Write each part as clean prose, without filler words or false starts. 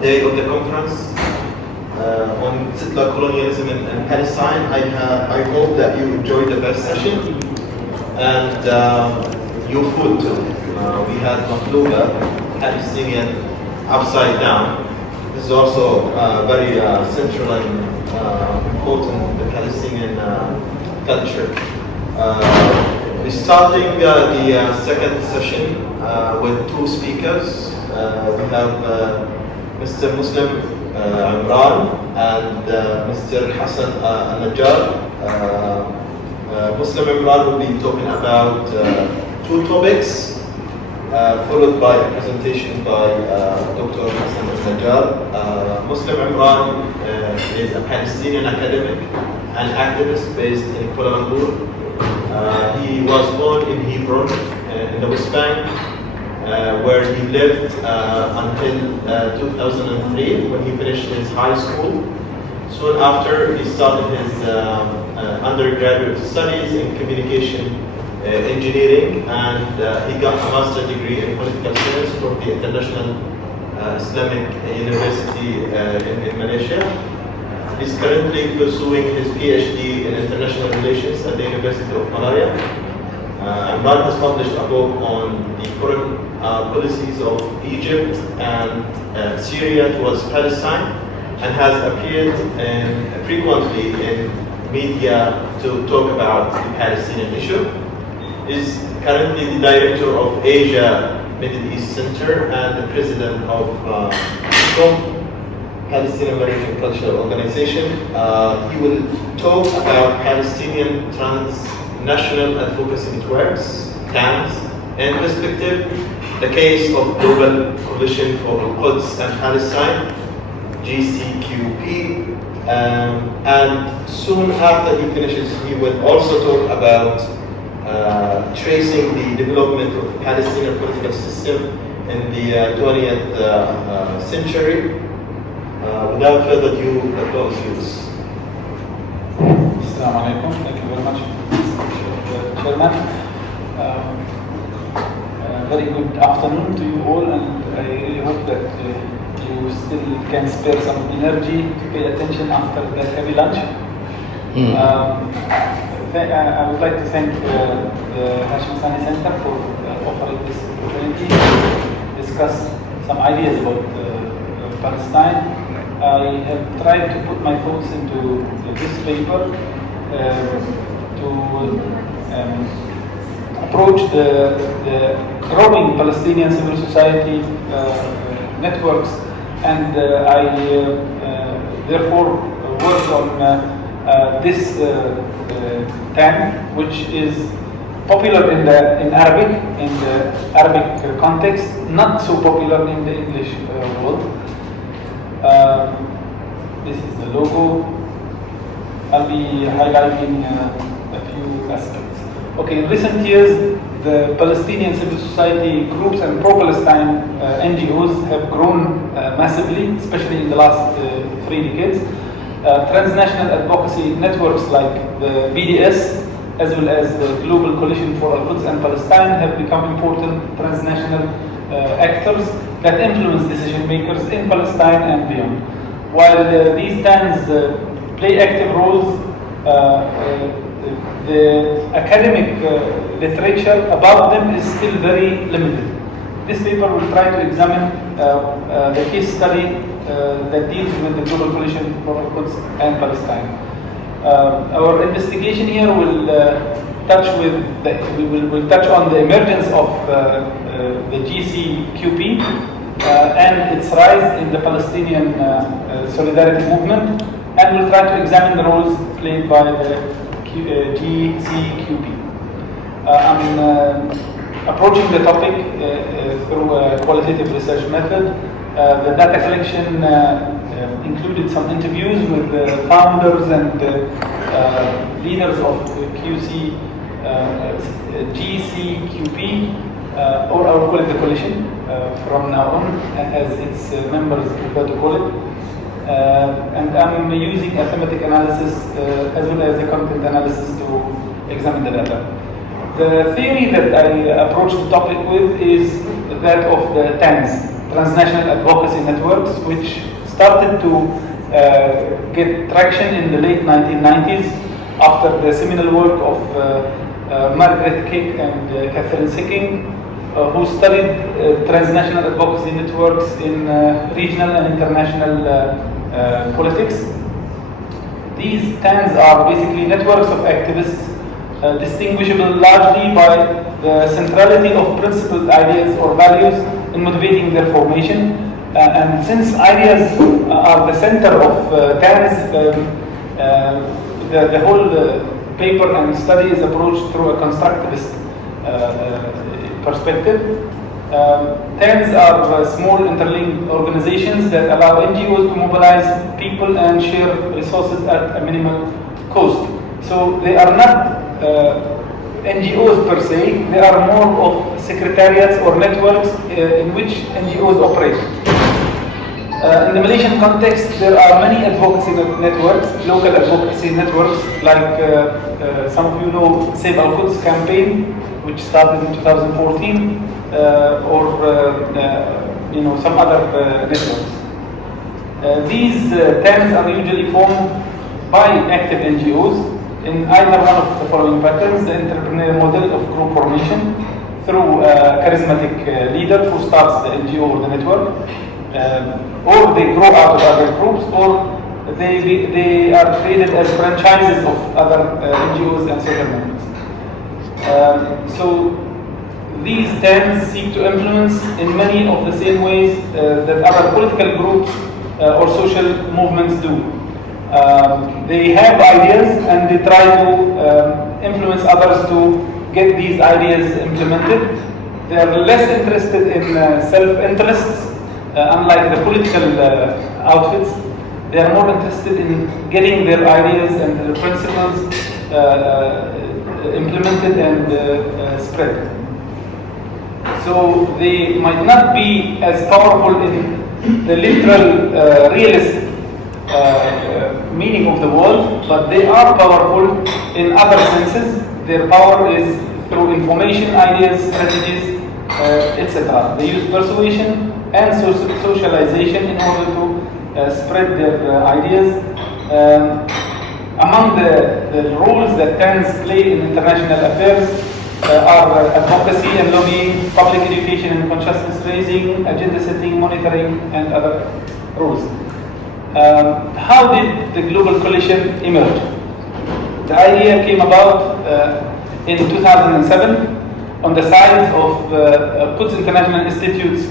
day of the conference on Settler-Colonialism in Palestine. I hope that you enjoyed the first session and your food too. We had Maqluba, Palestinian upside down. This is also very central and important in the Palestinian culture. We're starting the second session with two speakers. We have Mr. Muslim Imran and Mr. Hassan Najjar. Muslim Imran will be talking about two topics, followed by a presentation by Dr. Hassan Najjar. Muslim Imran is a Palestinian academic and activist based in Kuala Lumpur. He was born in Hebron, in the West Bank, where he lived until 2003 when he finished his high school. Soon after, he started his undergraduate studies in communication engineering, and he got a master's degree in political science from the International Islamic University in Malaysia. He's currently pursuing his PhD in international relations at the University of Malaya. Imran has published a book on the foreign policies of Egypt and Syria towards Palestine, and has appeared frequently in media to talk about the Palestinian issue. Is currently the director of Asia Middle East Center and the president of Palestinian American Cultural Organization. He will talk about Palestinian transnational advocacy networks, TANs, and perspective, the case of Global Coalition for Al-Quds and Palestine, GCQP, and soon after he finishes, he will also talk about tracing the development of the Palestinian political system in the 20th century. Without further ado, the floor is yours. Assalamu alaikum. Thank you very much, Mr. Chairman. Very good afternoon to you all, and I really hope that you still can spare some energy to pay attention after that heavy lunch. I would like to thank the Hashim Sani Center for offering this opportunity to discuss some ideas about Palestine. I have tried to put my thoughts into this paper to approach the growing Palestinian civil society networks, and I therefore work on this term, which is popular in Arabic, in the Arabic context, not so popular in the English world. This is the logo. I'll be highlighting a few aspects. Okay, in recent years, the Palestinian civil society groups and pro-Palestine NGOs have grown massively, especially in the last 3 decades. Transnational advocacy networks like the BDS, as well as the Global Coalition for Al-Quds and Palestine, have become important transnational actors that influence decision makers in Palestine and beyond. While these stands play active roles, the academic literature about them is still very limited. This paper will try to examine the case study that deals with the Global Coalition for Al-Quds and Palestine. Our investigation here will we'll touch on the emergence of the GCQP and its rise in the Palestinian solidarity movement, and we'll try to examine the roles played by the GCQP. I'm approaching the topic through a qualitative research method. The data collection included some interviews with the founders and leaders of GCQP, or I will call it the coalition from now on, as its members prefer to call it. And I'm using a thematic analysis as well as a content analysis to examine the data. The theory that I approach the topic with is that of the TANs. transnational advocacy networks, which started to get traction in the late 1990s after the seminal work of Margaret Kick and Catherine Sicking, who studied transnational advocacy networks in regional and international politics. These TANs are basically networks of activists distinguishable largely by the centrality of principled ideas or values in motivating their formation. And since ideas are the center of TANs, the whole paper and study is approached through a constructivist perspective. TANs are small interlinked organizations that allow NGOs to mobilize people and share resources at a minimal cost. So they are not NGOs per se, they are more of secretariats or networks in which NGOs operate. In the Malaysian context, there are many advocacy networks, local advocacy networks, like some of you know Save Al-Quds campaign, which started in 2014, or some other networks. These TANs are usually formed by active NGOs in either one of the following patterns: the entrepreneurial model of group formation through a charismatic leader who starts the NGO or the network, or they grow out of other groups, or they are created as franchises of other NGOs and social movements. So these TANs seek to influence in many of the same ways that other political groups or social movements do. They have ideas and they try to influence others to get these ideas implemented. They are less interested in self-interests, unlike the political outfits. They are more interested in getting their ideas and their principles implemented and spread. So they might not be as powerful in the literal realist meaning of the word, but they are powerful in other senses. Their power is through information, ideas, strategies, etc. They use persuasion and socialization in order to spread their ideas. Among the roles that TANs play in international affairs are advocacy and lobbying, public education and consciousness raising, agenda setting, monitoring, and other roles. How did the global coalition emerge? The idea came about in 2007 on the side of Quds International Institute's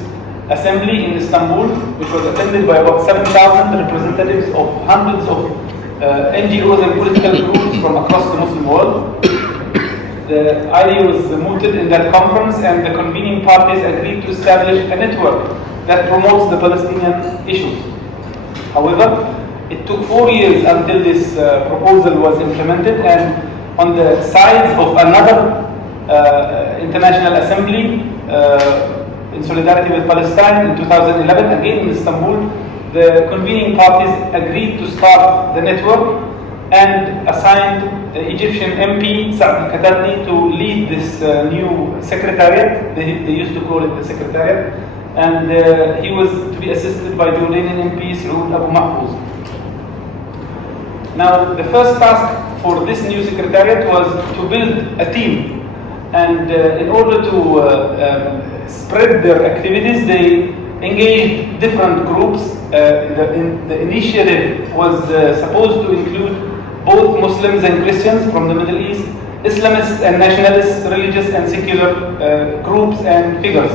assembly in Istanbul, which was attended by about 7,000 representatives of hundreds of NGOs and political groups from across the Muslim world. The idea was mooted in that conference, and the convening parties agreed to establish a network that promotes the Palestinian issues. However, it took 4 years until this proposal was implemented, and on the sides of another international assembly in solidarity with Palestine in 2011, again in Istanbul, the convening parties agreed to start the network and assigned the Egyptian MP Saad al-Qahtani to lead this new secretariat. They used to call it the secretariat, and he was to be assisted by Jordanian MP Saud Abu Mahfouz. Now, the first task for this new secretariat was to build a team, and in order to spread their activities, they engaged different groups. The initiative was supposed to include both Muslims and Christians from the Middle East, Islamists and nationalists, religious and secular groups and figures.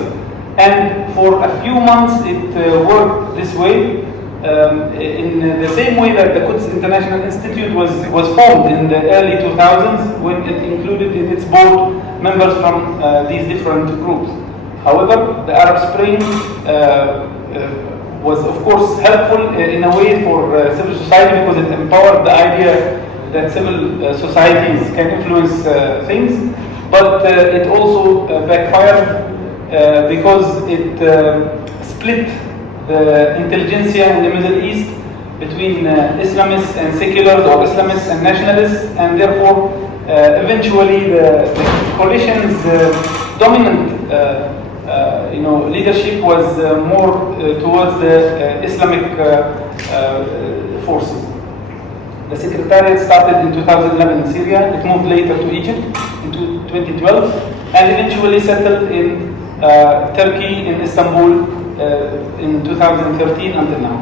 And for a few months it worked this way, in the same way that the Quds International Institute was formed in the early 2000s, when it included in its board members from these different groups. However, the Arab Spring was of course helpful in a way for civil society, because it empowered the idea that civil societies can influence things, but it also backfired because it split the intelligentsia in the Middle East between Islamists and seculars, or Islamists and nationalists, and therefore eventually the coalition's dominant leadership was more towards the Islamic forces. The Secretariat started in 2011 in Syria, it moved later to Egypt in 2012, and eventually settled in Turkey, in Istanbul in 2013 until now.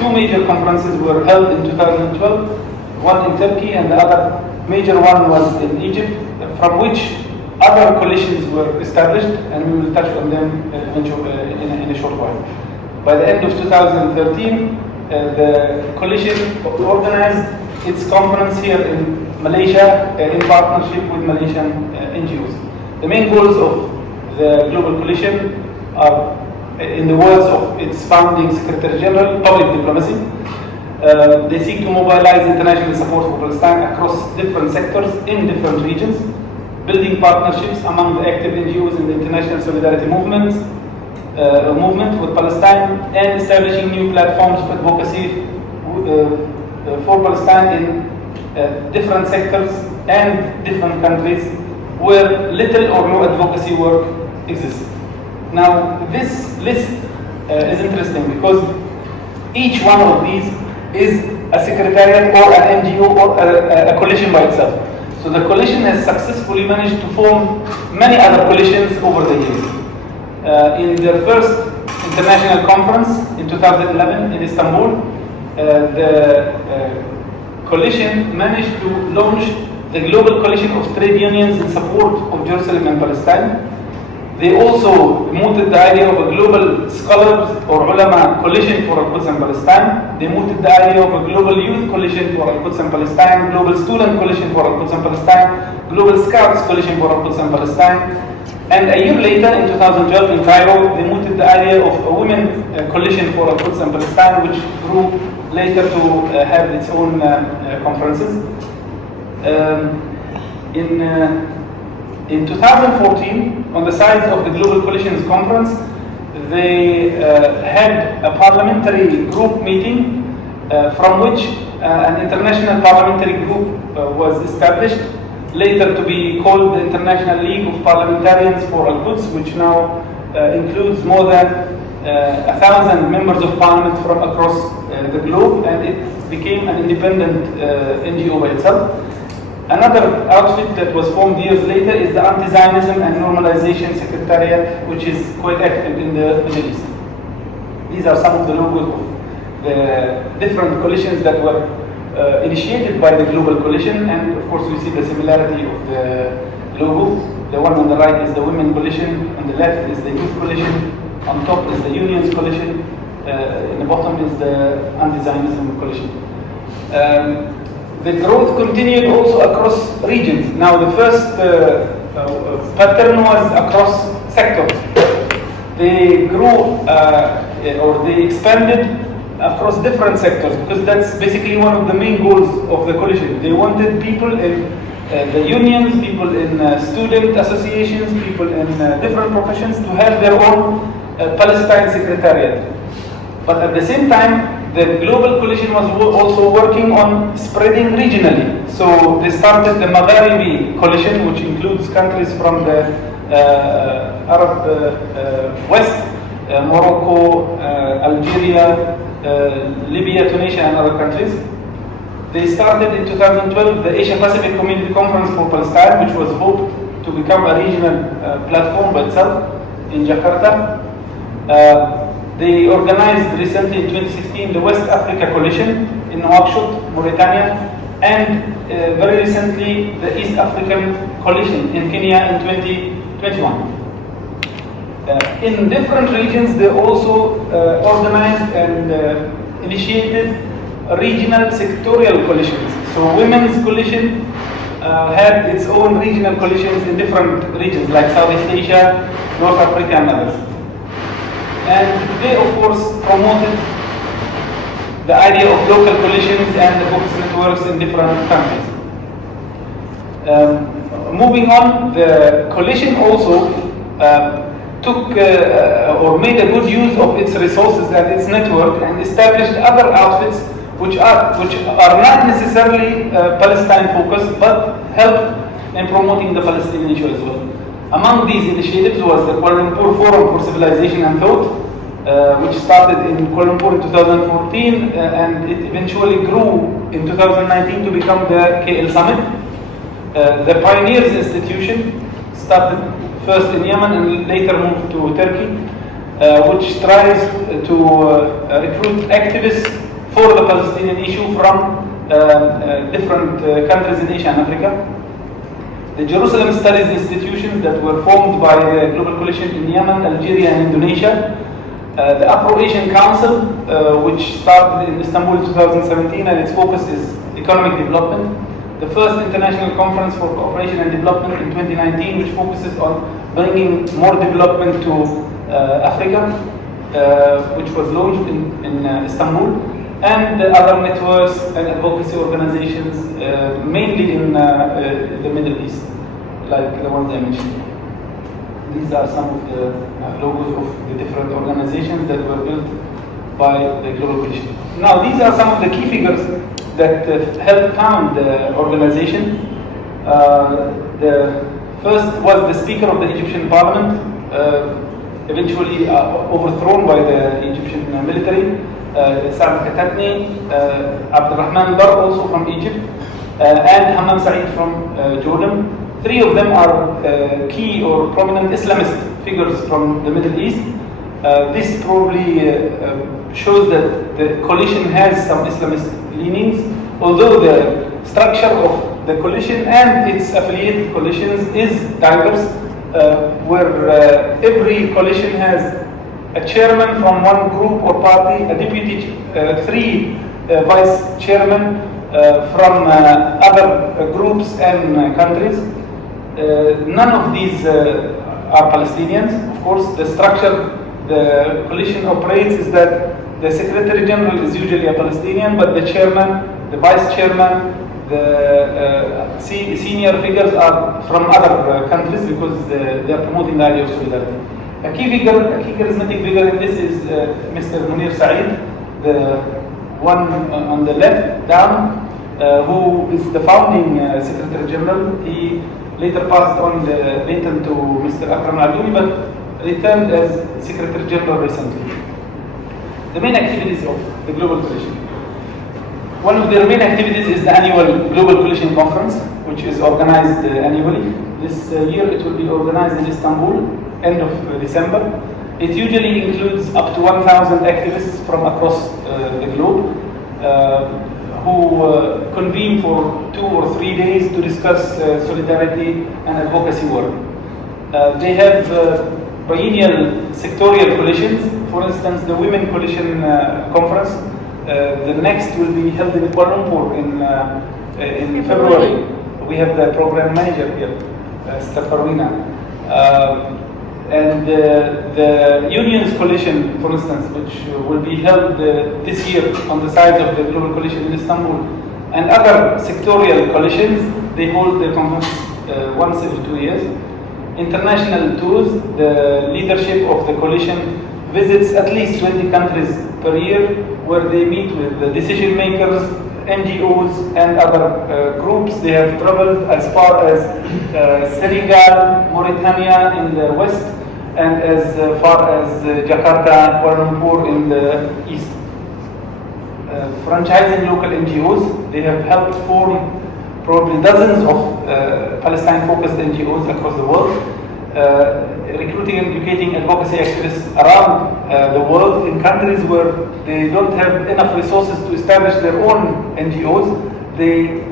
Two major conferences were held in 2012, one in Turkey and the other major one was in Egypt, from which other coalitions were established, and we will touch on them in a short while. By the end of 2013, the coalition organized its conference here in Malaysia in partnership with Malaysian NGOs. The main goals of the global coalition are, in the words of its founding Secretary General, public diplomacy. They seek to mobilize international support for Palestine across different sectors in different regions, building partnerships among the active NGOs in the international solidarity movement with Palestine, and establishing new platforms of advocacy for Palestine in different sectors and different countries where little or no advocacy work exists. Now, this list is interesting because each one of these is a secretariat or an NGO or a coalition by itself. So the coalition has successfully managed to form many other coalitions over the years. In their first international conference in 2011 in Istanbul, the coalition managed to launch the Global Coalition of Trade Unions in support of Jerusalem and Palestine. They also mooted the idea of a global scholars or ulama coalition for Al-Quds and Palestine. They mooted the idea of a global youth coalition for Al-Quds and Palestine, global student coalition for Al-Quds and Palestine, global scouts coalition for Al-Quds and Palestine. And a year later, in 2012 in Cairo, they mooted the idea of a women coalition for Al-Quds and Palestine, which grew later to have its own conferences. In 2014, on the sides of the Global Coalitions Conference, they had a parliamentary group meeting from which an international parliamentary group was established, later to be called the International League of Parliamentarians for Al-Quds, which now includes more than 1,000 members of parliament from across the globe, and it became an independent NGO by itself. Another outfit that was formed years later is the Anti-Zionism and Normalization Secretariat, which is quite active in the Middle East. These are some of the logos of the different coalitions that were initiated by the Global Coalition, and of course we see the similarity of the logo. The one on the right is the Women Coalition, on the left is the Youth Coalition, on top is the Unions Coalition, in the bottom is the Anti-Zionism Coalition. The growth continued also across regions. Now the first pattern was across sectors. They grew or they expanded across different sectors, because that's basically one of the main goals of the coalition. They wanted people in the unions, people in student associations, people in different professions to have their own Palestine Secretariat. But at the same time, the Global Coalition was also working on spreading regionally. So they started the Magharibi Coalition, which includes countries from the Arab West, Morocco, Algeria, Libya, Tunisia, and other countries. They started in 2012 the Asia Pacific Community Conference for Palestine, which was hoped to become a regional platform by itself in Jakarta. They organized recently in 2016 the West Africa Coalition in Nouakchott, Mauritania, and very recently the East African Coalition in Kenya in 2021. In different regions, they also organized and initiated regional sectorial coalitions. So Women's Coalition had its own regional coalitions in different regions like Southeast Asia, North Africa, and others. And they, of course, promoted the idea of local coalitions and the focus networks in different countries. Moving on, the coalition also took or made a good use of its resources and its network, and established other outfits which are not necessarily Palestine focused, but help in promoting the Palestinian issue as well. Among these initiatives was the Kuala Lumpur Forum for Civilization and Thought, which started in Kuala Lumpur in 2014, and it eventually grew in 2019 to become the KL Summit. The Pioneers Institution started first in Yemen and later moved to Turkey, which tries to recruit activists for the Palestinian issue from different countries in Asia and Africa. The Jerusalem Studies institutions that were formed by the Global Coalition in Yemen, Algeria, and Indonesia. The Afro-Asian Council, which started in Istanbul in 2017, and its focus is economic development. The first International Conference for Cooperation and Development in 2019, which focuses on bringing more development to Africa, which was launched in Istanbul, and other networks and advocacy organizations, mainly in the Middle East, like the ones I mentioned. These are some of the logos of the different organizations that were built by the Global Coalition. Now, these are some of the key figures that helped found the organization. The first was the Speaker of the Egyptian Parliament, eventually overthrown by the Egyptian military, Saad Katatni, Abdurrahman Bar, also from Egypt, and Hammam Saeed from Jordan. Three of them are key or prominent Islamist figures from the Middle East. This probably shows that the coalition has some Islamist leanings, although the structure of the coalition and its affiliated coalitions is diverse, where every coalition has a chairman from one group or party, a deputy, three vice chairmen from other groups and countries. None of these are Palestinians. Of course, the structure the coalition operates is that the Secretary General is usually a Palestinian, but the chairman, the vice chairman, the senior figures are from other countries because they are promoting the idea of solidarity. A key charismatic figure in this is Mr. Munir Saeed, the one on the left down, who is the founding Secretary General. He later passed on the baton to Mr. Akram Al-Doumi, but returned as Secretary General recently. The main activities of the Global Coalition. One of their main activities is the annual Global Coalition Conference, which is organized annually. This year it will be organized in Istanbul, end of December. It usually includes up to 1,000 activists from across the globe who convene for 2 or 3 days to discuss solidarity and advocacy work. They have biennial sectorial coalitions. For instance, the Women Coalition Conference, the next will be held in Kuala Lumpur in February. We have the program manager here, Mr. Farwina. And the Unions Coalition, for instance, which will be held this year on the side of the Global Coalition in Istanbul, and other sectorial coalitions, they hold their conference once every 2 years. International tours, the leadership of the coalition visits at least 20 countries per year, where they meet with the decision makers, NGOs, and other groups. They have traveled as far as Senegal, Mauritania in the west, and as far as Jakarta, Kuala Lumpur in the east. Franchising local NGOs, they have helped form probably dozens of Palestine-focused NGOs across the world, recruiting and educating advocacy activists around the world in countries where they don't have enough resources to establish their own NGOs. They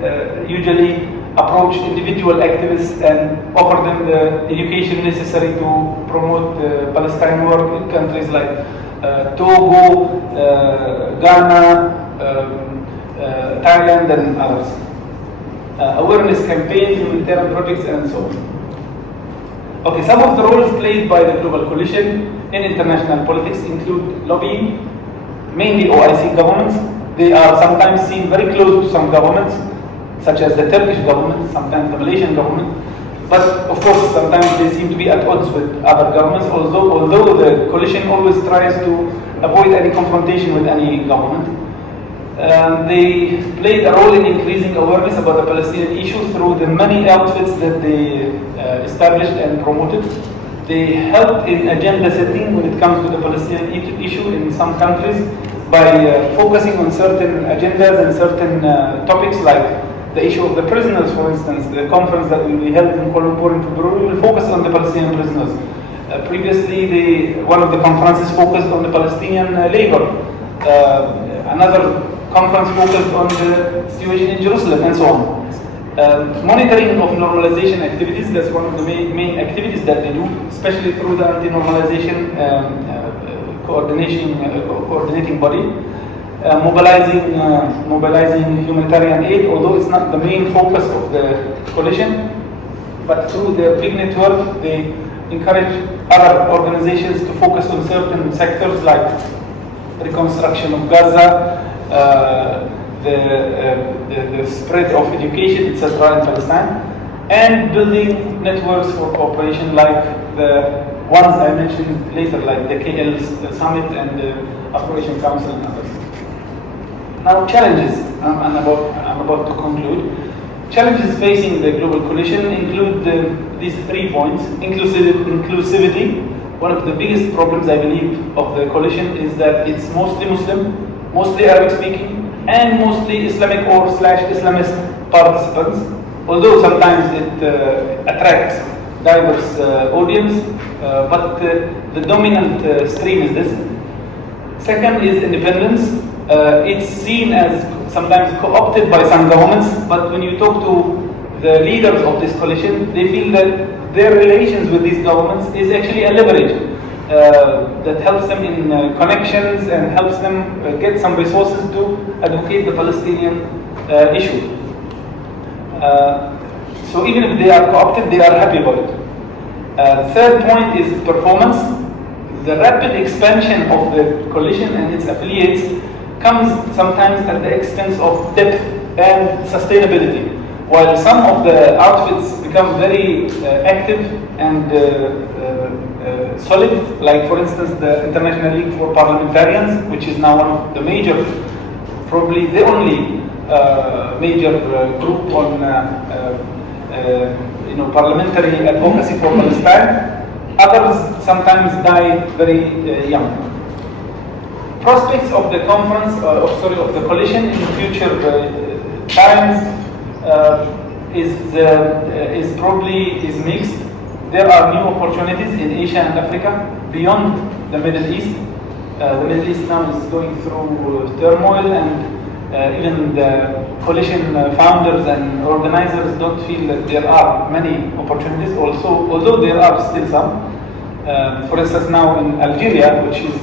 usually approach individual activists and offer them the education necessary to promote Palestine work in countries like Togo, Ghana, Thailand, and others. Awareness campaigns, humanitarian projects, and so on. Okay, some of the roles played by the Global Coalition in international politics include lobbying, mainly OIC governments. They are sometimes seen very close to some governments, such as the Turkish government, sometimes the Malaysian government. But of course, sometimes they seem to be at odds with other governments, although the coalition always tries to avoid any confrontation with any government. They played a role in increasing awareness about the Palestinian issue through the many outfits that they established and promoted. They helped in agenda setting when it comes to the Palestinian issue in some countries by focusing on certain agendas and certain topics, like the issue of the prisoners, for instance. The conference that will be held in Kuala Lumpur in February will focus on the Palestinian prisoners. Previously, one of the conferences focused on the Palestinian labor. Another conference focused on the situation in Jerusalem, and so on. Monitoring of normalization activities, that's one of the main activities that they do, especially through the anti-normalization coordinating body. Mobilizing humanitarian aid, although it's not the main focus of the coalition, but through the big network, they encourage other organizations to focus on certain sectors like reconstruction of Gaza, the spread of education, etc. in Palestine, and building networks for cooperation like the ones I mentioned later, like the KL Summit and the Afro-Asian Council and others. Now, challenges. I'm about to conclude. Challenges facing the global coalition include these 3 points. Inclusivity. One of the biggest problems, I believe, of the coalition is that it's mostly Muslim, mostly Arabic speaking, and mostly Islamic or /Islamist participants, although sometimes it attracts diverse audience, but the dominant stream is this. Second is independence. It's seen as sometimes co-opted by some governments, but when you talk to the leaders of this coalition, they feel that their relations with these governments is actually a leverage that helps them in connections and helps them get some resources to advocate the Palestinian issue. So even if they are co-opted, they are happy about it. Third point is performance. The rapid expansion of the coalition and its affiliates comes sometimes at the expense of depth and sustainability. While some of the outfits become very active and solid, like for instance the International League for Parliamentarians, which is now one of the major, probably the only major group on parliamentary advocacy for Palestine. Others sometimes die very young. Prospects of the conference, of the coalition in future times is mixed. There are new opportunities in Asia and Africa beyond the Middle East. The Middle East now is going through turmoil, and even the coalition founders and organizers don't feel that there are many opportunities. Also, although there are still some. For instance, now in Algeria, which is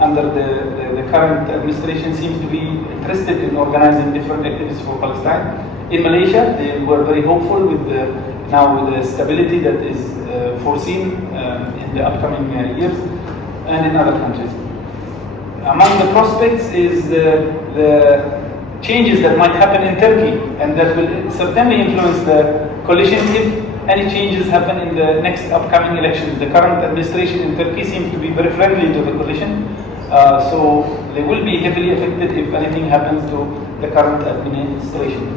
under the current administration, seems to be interested in organizing different activities for Palestine. In Malaysia, they were very hopeful with the stability that is foreseen in the upcoming years, and in other countries. Among the prospects is the changes that might happen in Turkey, and that will certainly influence the coalition if any changes happen in the next upcoming elections. The current administration in Turkey seems to be very friendly to the coalition, so they will be heavily affected if anything happens to the current administration.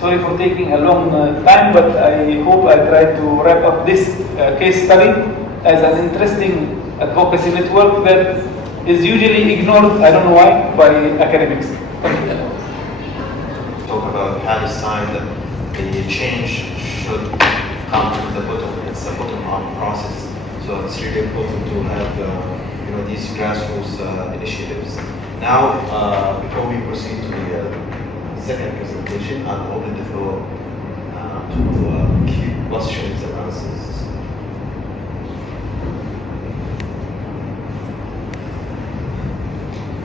Sorry for taking a long time, but I hope I tried to wrap up this case study as an interesting advocacy network that is usually ignored, I don't know why, by academics. Thank you. Talk about Palestine, that the change should come from the bottom. It's a bottom-up process. So it's really important to have these grassroots initiatives. Now, before we proceed to the second presentation, I'll open the floor to questions and answers.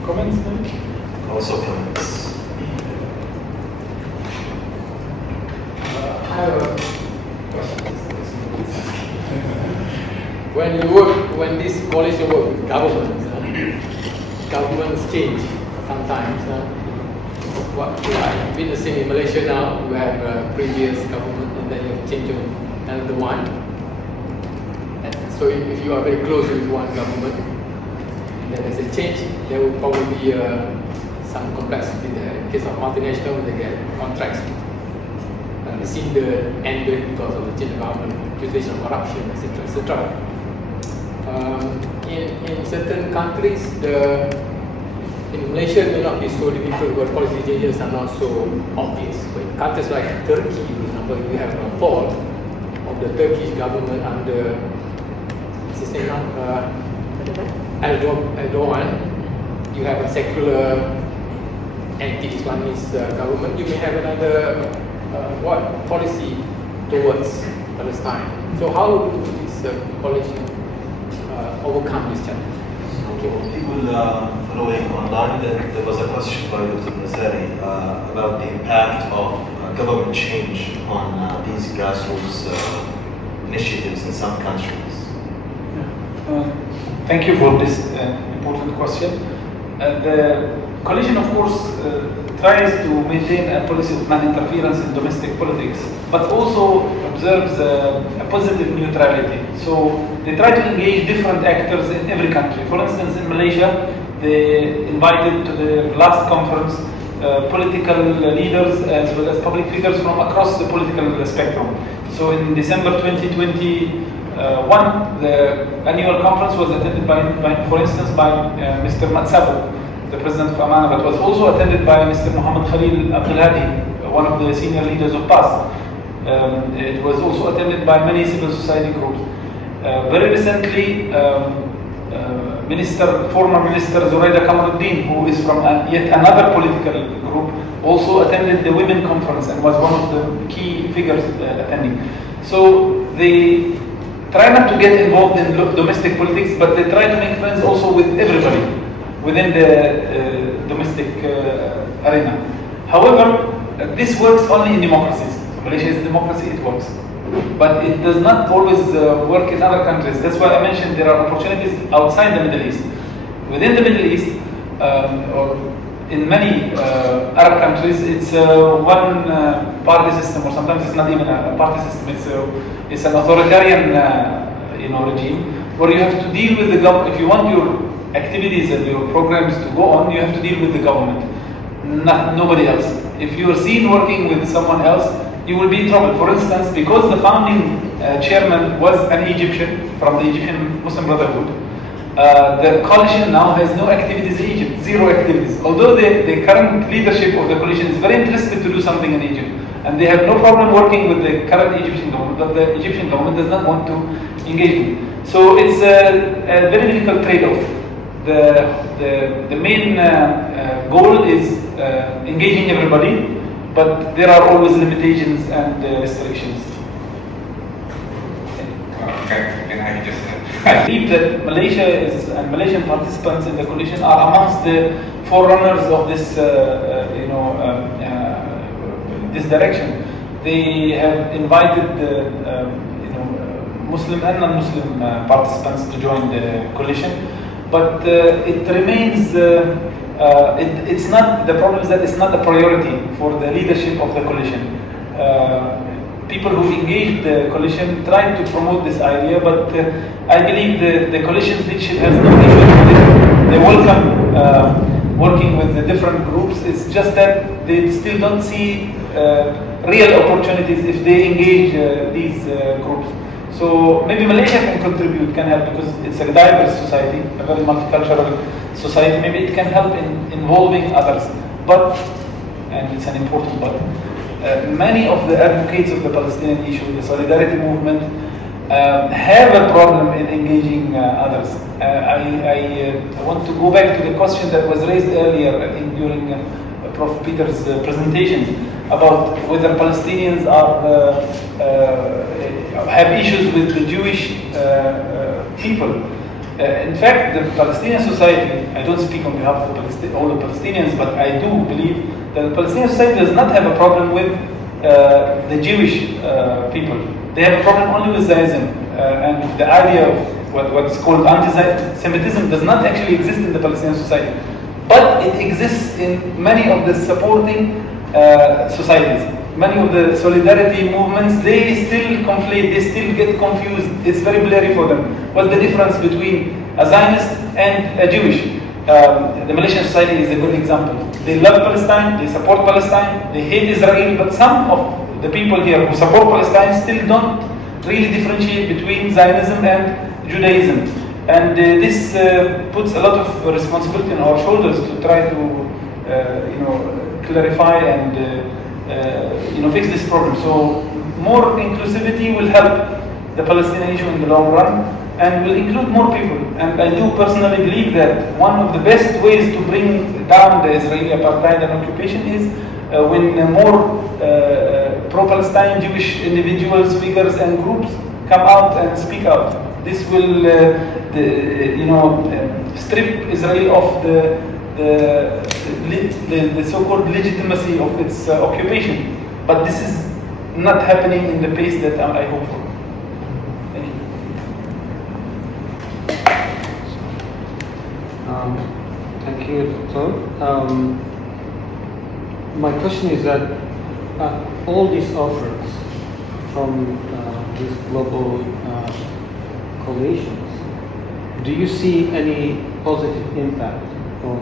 Comments, maybe? Also comments. I have a question. When this coalition work with governments change sometimes. It's been the same in Malaysia now. We have a previous government, and then you change to another one. And so if you are very close with one government, and then there's a change, there will probably be some complexity there. In case of multinational, they get contracts rescinded, ended because of the change of government, accusation of corruption, etc., etc. In certain countries, in Malaysia, it may not be so difficult, but policy changes are not so obvious. But in countries like Turkey, for example, you have a fall of the Turkish government under Erdogan. You have a secular anti-Islamist government. You may have another policy towards Palestine. So how do this coalition overcome this challenge? So people following online, there was a question by Dr. Nazari about the impact of government change on these grassroots initiatives in some countries. Thank you for this important question. The coalition, of course, tries to maintain a policy of non-interference in domestic politics, but also observes a positive neutrality. So they try to engage different actors in every country. For instance, in Malaysia, they invited to the last conference political leaders as well as public figures from across the political spectrum. So in December 2021, the annual conference was attended by for instance, by Mr. Matsabu, the president of Amman, but was also attended by Mr. Muhammad Khalil Abdul Hadi, one of the senior leaders of PAS. It was also attended by many civil society groups. Very recently, former Minister Zuraida Kamaruddin, who is from yet another political group, also attended the Women Conference and was one of the key figures attending. So they try not to get involved in domestic politics, but they try to make friends also with everybody within the domestic arena. However, this works only in democracies. So Malaysia is a democracy, it works. But it does not always work in other countries. That's why I mentioned there are opportunities outside the Middle East. Within the Middle East, or in many Arab countries, it's one party system, or sometimes it's not even a party system. It's an authoritarian, regime where you have to deal with the government. If you want your activities and your programs to go on, you have to deal with the government, nobody else. If you are seen working with someone else, you will be in trouble. For instance, because the founding chairman was an Egyptian from the Egyptian Muslim Brotherhood, the coalition now has no activities in Egypt, zero activities. Although the current leadership of the coalition is very interested to do something in Egypt, and they have no problem working with the current Egyptian government, but the Egyptian government does not want to engage them. So it's a very difficult trade-off. The main goal is engaging everybody, but there are always limitations and restrictions. Can I just? I believe that Malaysia and Malaysian participants in the coalition are amongst the forerunners of this, this direction. They have invited Muslim and non-Muslim participants to join the coalition, but it remains. It's not. The problem is that it's not a priority for the leadership of the coalition. People who engaged the coalition tried to promote this idea, but I believe the coalition's leadership has no issue with it. They welcome working with the different groups. It's just that they still don't see real opportunities if they engage these groups. So maybe Malaysia can contribute, can help, because it's a diverse society, a very multicultural society. Maybe it can help in involving others. But, and it's an important but, many of the advocates of the Palestinian issue, the solidarity movement, have a problem in engaging others. I want to go back to the question that was raised earlier, I think during Prof. Peter's presentation, about whether Palestinians have issues with the Jewish people. In fact, the Palestinian society, I don't speak on behalf of all the Palestinians, but I do believe that the Palestinian society does not have a problem with the Jewish people. They have a problem only with Zionism, and the idea of what's called anti-Semitism does not actually exist in the Palestinian society. But it exists in many of the supporting societies. Many of the solidarity movements, they still conflate, they still get confused. It's very blurry for them. What's the difference between a Zionist and a Jewish? the Malaysian society is a good example. They love Palestine, they support Palestine, they hate Israel, but some of the people here who support Palestine still don't really differentiate between Zionism and Judaism. And this puts a lot of responsibility on our shoulders to try to clarify and fix this problem. So more inclusivity will help the Palestinian issue in the long run, and will include more people. And I do personally believe that one of the best ways to bring down the Israeli apartheid and occupation is when more pro-Palestine Jewish individuals, figures, and groups come out and speak out. This will, strip Israel of the so-called legitimacy of its occupation. But this is not happening in the pace that I hope for. Thank you, Doctor. My question is that all these offers from these global coalitions, do you see any positive impact on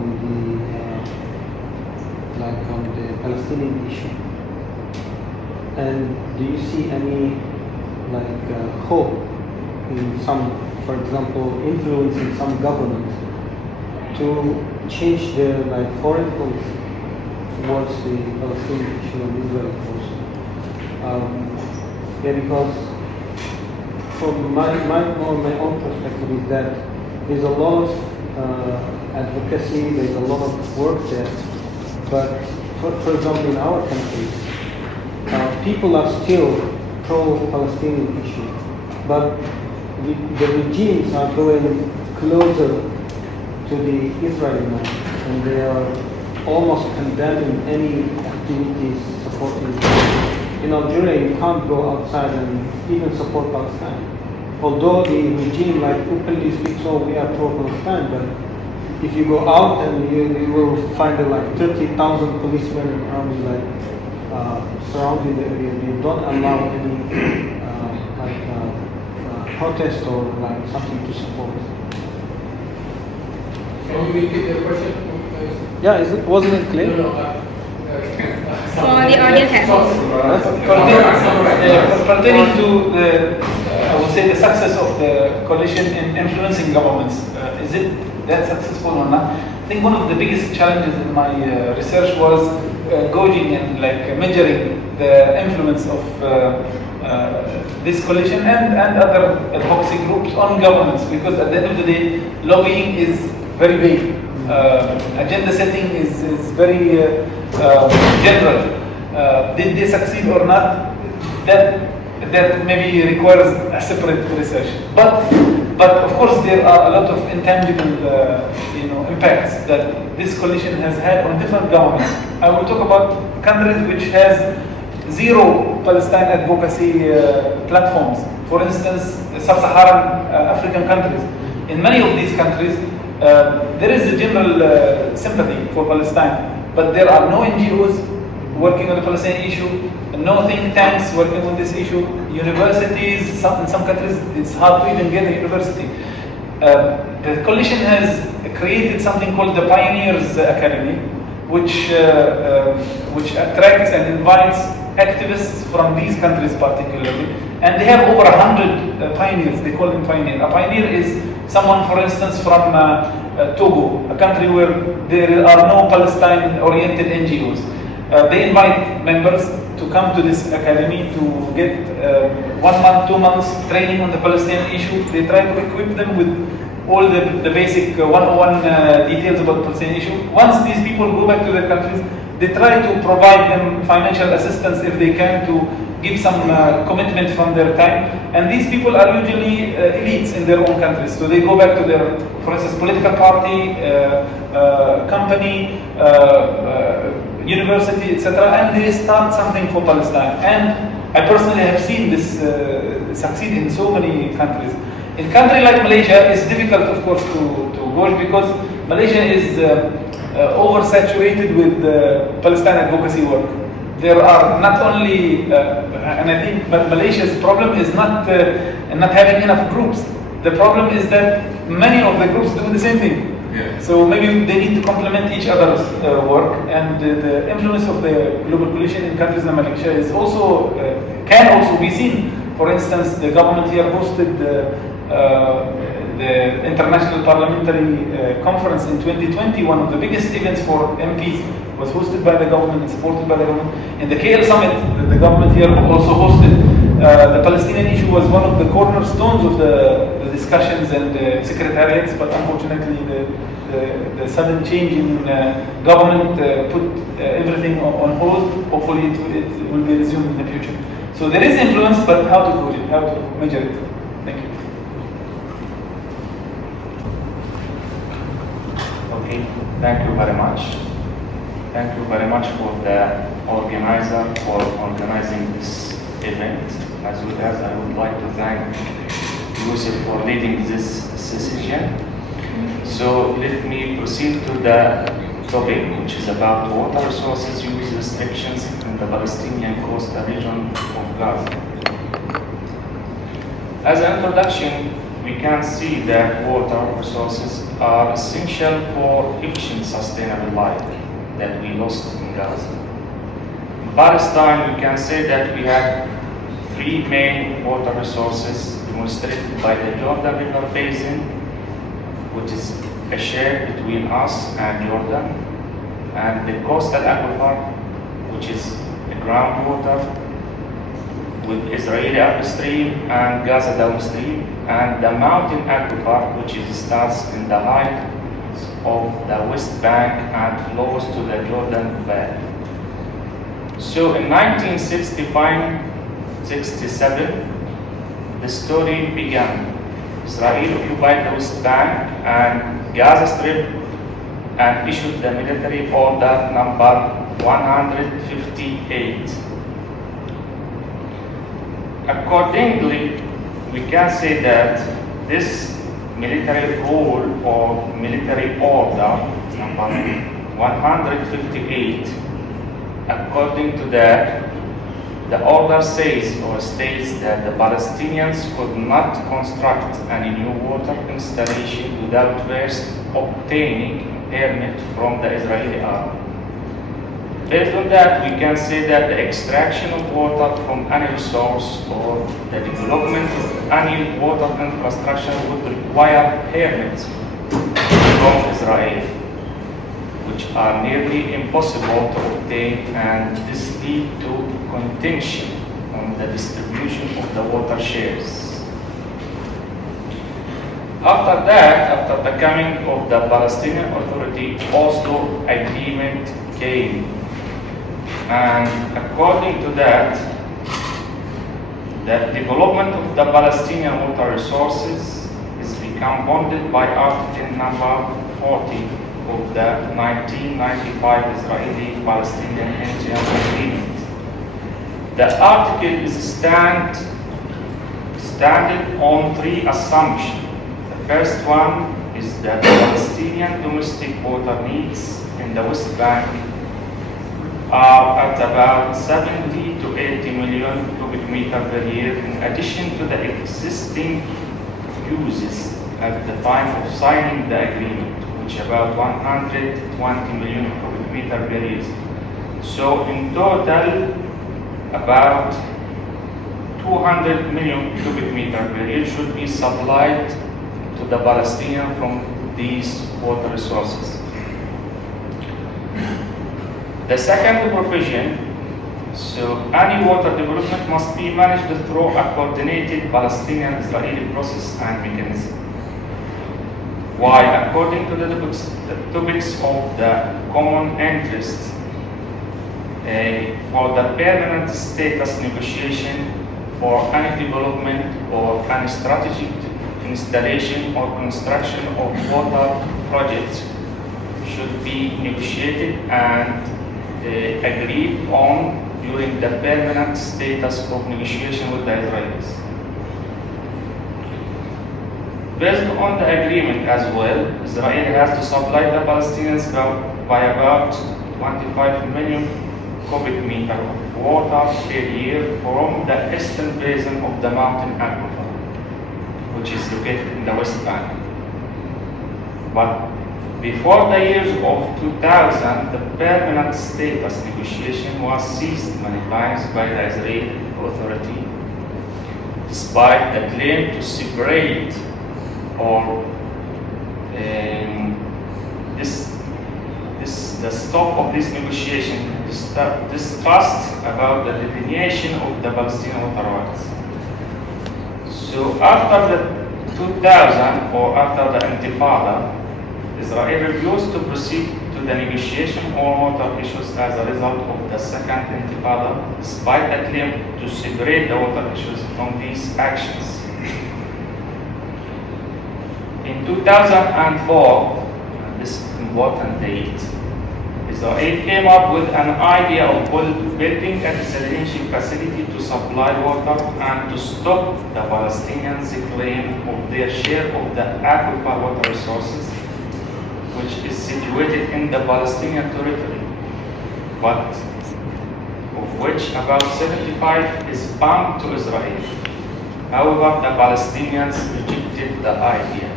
the Palestinian issue? And do you see any hope in some, for example, influence in some governments to change their foreign policy towards the Palestinian issue and Israel also? Because from my own perspective is that there's a lot of advocacy, there's a lot of work there, but for example in our country, people are still pro-Palestinian issue, but the regimes are going closer to the Israeli man, and they are almost condemning any activities supporting Israel. In Algeria, you can't go outside and even support Palestine. Although the regime openly speaks, oh, we are pro-Palestine, but if you go out and you will find 30,000 policemen and army surrounding the area. They don't allow any protest or something to support. Can you repeat the question? Yeah, wasn't it clear? No. For the audience at home. Pertaining to I would say the success of the coalition in influencing governments, is it that successful or not? I think one of the biggest challenges in my research was gauging and measuring the influence of this coalition and other advocacy groups on governments, because at the end of the day, lobbying is very vague. Agenda setting is very general. Did they succeed or not? That maybe requires a separate research. But of course there are a lot of intangible impacts that this coalition has had on different governments. I will talk about countries which has zero Palestine advocacy platforms. For instance, sub-Saharan African countries. In many of these countries, there is a general sympathy for Palestine, but there are no NGOs working on the Palestinian issue, no think tanks working on this issue, universities, in some countries it's hard to even get a university. The coalition has created something called the Pioneers Academy, which attracts and invites activists from these countries particularly, and they have over 100 pioneers. They call them pioneers. A pioneer is someone, for instance, from Togo, a country where there are no Palestine-oriented NGOs. They invite members to come to this academy to get 1 month, 2 months training on the Palestinian issue. They try to equip them with all the basic 101 details about the Palestinian issue. Once these people go back to their countries, they try to provide them financial assistance if they can, to give some commitment from their time. And these people are usually elites in their own countries. So they go back to their, for instance, political party, company, university, etc., and they start something for Palestine. And I personally have seen this succeed in so many countries. In a country like Malaysia, it's difficult, of course, to gauge, because Malaysia is oversaturated with Palestine advocacy work. There are not only, and I think, but Malaysia's problem is not having enough groups. The problem is that many of the groups do the same thing. Yeah. So maybe they need to complement each other's work, and the influence of the global coalition in countries like Malaysia is also can also be seen. For instance, the government here hosted the International Parliamentary Conference in 2020, one of the biggest events for MPs, was hosted by the government and supported by the government. In the KL Summit, the government here also hosted. The Palestinian issue was one of the cornerstones of the discussions and the secretariats, but unfortunately the sudden change in government put everything on hold. Hopefully it will be resumed in the future. So there is influence, but how to gauge it, how to measure it. Thank you. Okay, thank you very much. Thank you very much for the organizer for organizing this event, as well as I would like to thank Yusuf for leading this session. So let me proceed to the topic, which is about water resources use restrictions in the Palestinian coastal region of Gaza. As an introduction, we can see that water resources are essential for efficient, sustainable life that we lost in Gaza. In Palestine, we can say that we have three main water resources demonstrated by the Jordan River Basin, which is a share between us and Jordan, and the coastal aquifer, which is the groundwater with Israeli upstream and Gaza downstream, and the mountain aquifer, which starts in the height of the West Bank and flows to the Jordan Valley. So in 1965-67, the story began. Israel occupied the West Bank and Gaza Strip and issued the military order number 158. Accordingly, we can say that this military rule or military order number 158, according to that, the order says or states that the Palestinians could not construct any new water installation without first obtaining permit from the Israeli army. Based on that, we can say that the extraction of water from any resource or the development of any water infrastructure would require permits from Israel, which are nearly impossible to obtain, and this leads to contention on the distribution of the water shares. After that, after the coming of the Palestinian Authority, Oslo Agreement came. And according to that, the development of the Palestinian water resources is become bonded by Article number 40 of the 1995 Israeli-Palestinian Agreement. The article is standing on three assumptions. The first one is that the Palestinian domestic water needs in the West Bank are at about 70 to 80 million cubic meter per year, in addition to the existing uses at the time of signing the agreement, which about 120 million cubic meter per year. So in total, about 200 million cubic meter per year should be supplied to the Palestinians from these water resources. The second provision, so any water development must be managed through a coordinated Palestinian-Israeli process and mechanism. While according to the topics of the common interest, for the permanent status negotiation for any development or any strategic installation or construction of water projects should be negotiated and agreed on during the permanent status of negotiation with the Israelis. Based on the agreement as well, Israel has to supply the Palestinians by about 25 million cubic meter of water per year from the eastern basin of the mountain aquifer, which is located in the West Bank. But Before the years of 2000, the permanent status negotiation was seized many times by the Israeli Authority, despite the claim to separate or the stop of this negotiation, distrust about the delineation of the Palestinian authorities. So after the 2000 or after the Intifada, Israel refused to proceed to the negotiation on water issues as a result of the second Intifada, despite the claim to separate the water issues from these actions. In 2004, this important date, Israel came up with an idea of building a desalination facility to supply water and to stop the Palestinians' claim of their share of the aquifer water resources, which is situated in the Palestinian territory, but of which about 75 is pumped to Israel. However, the Palestinians rejected the idea.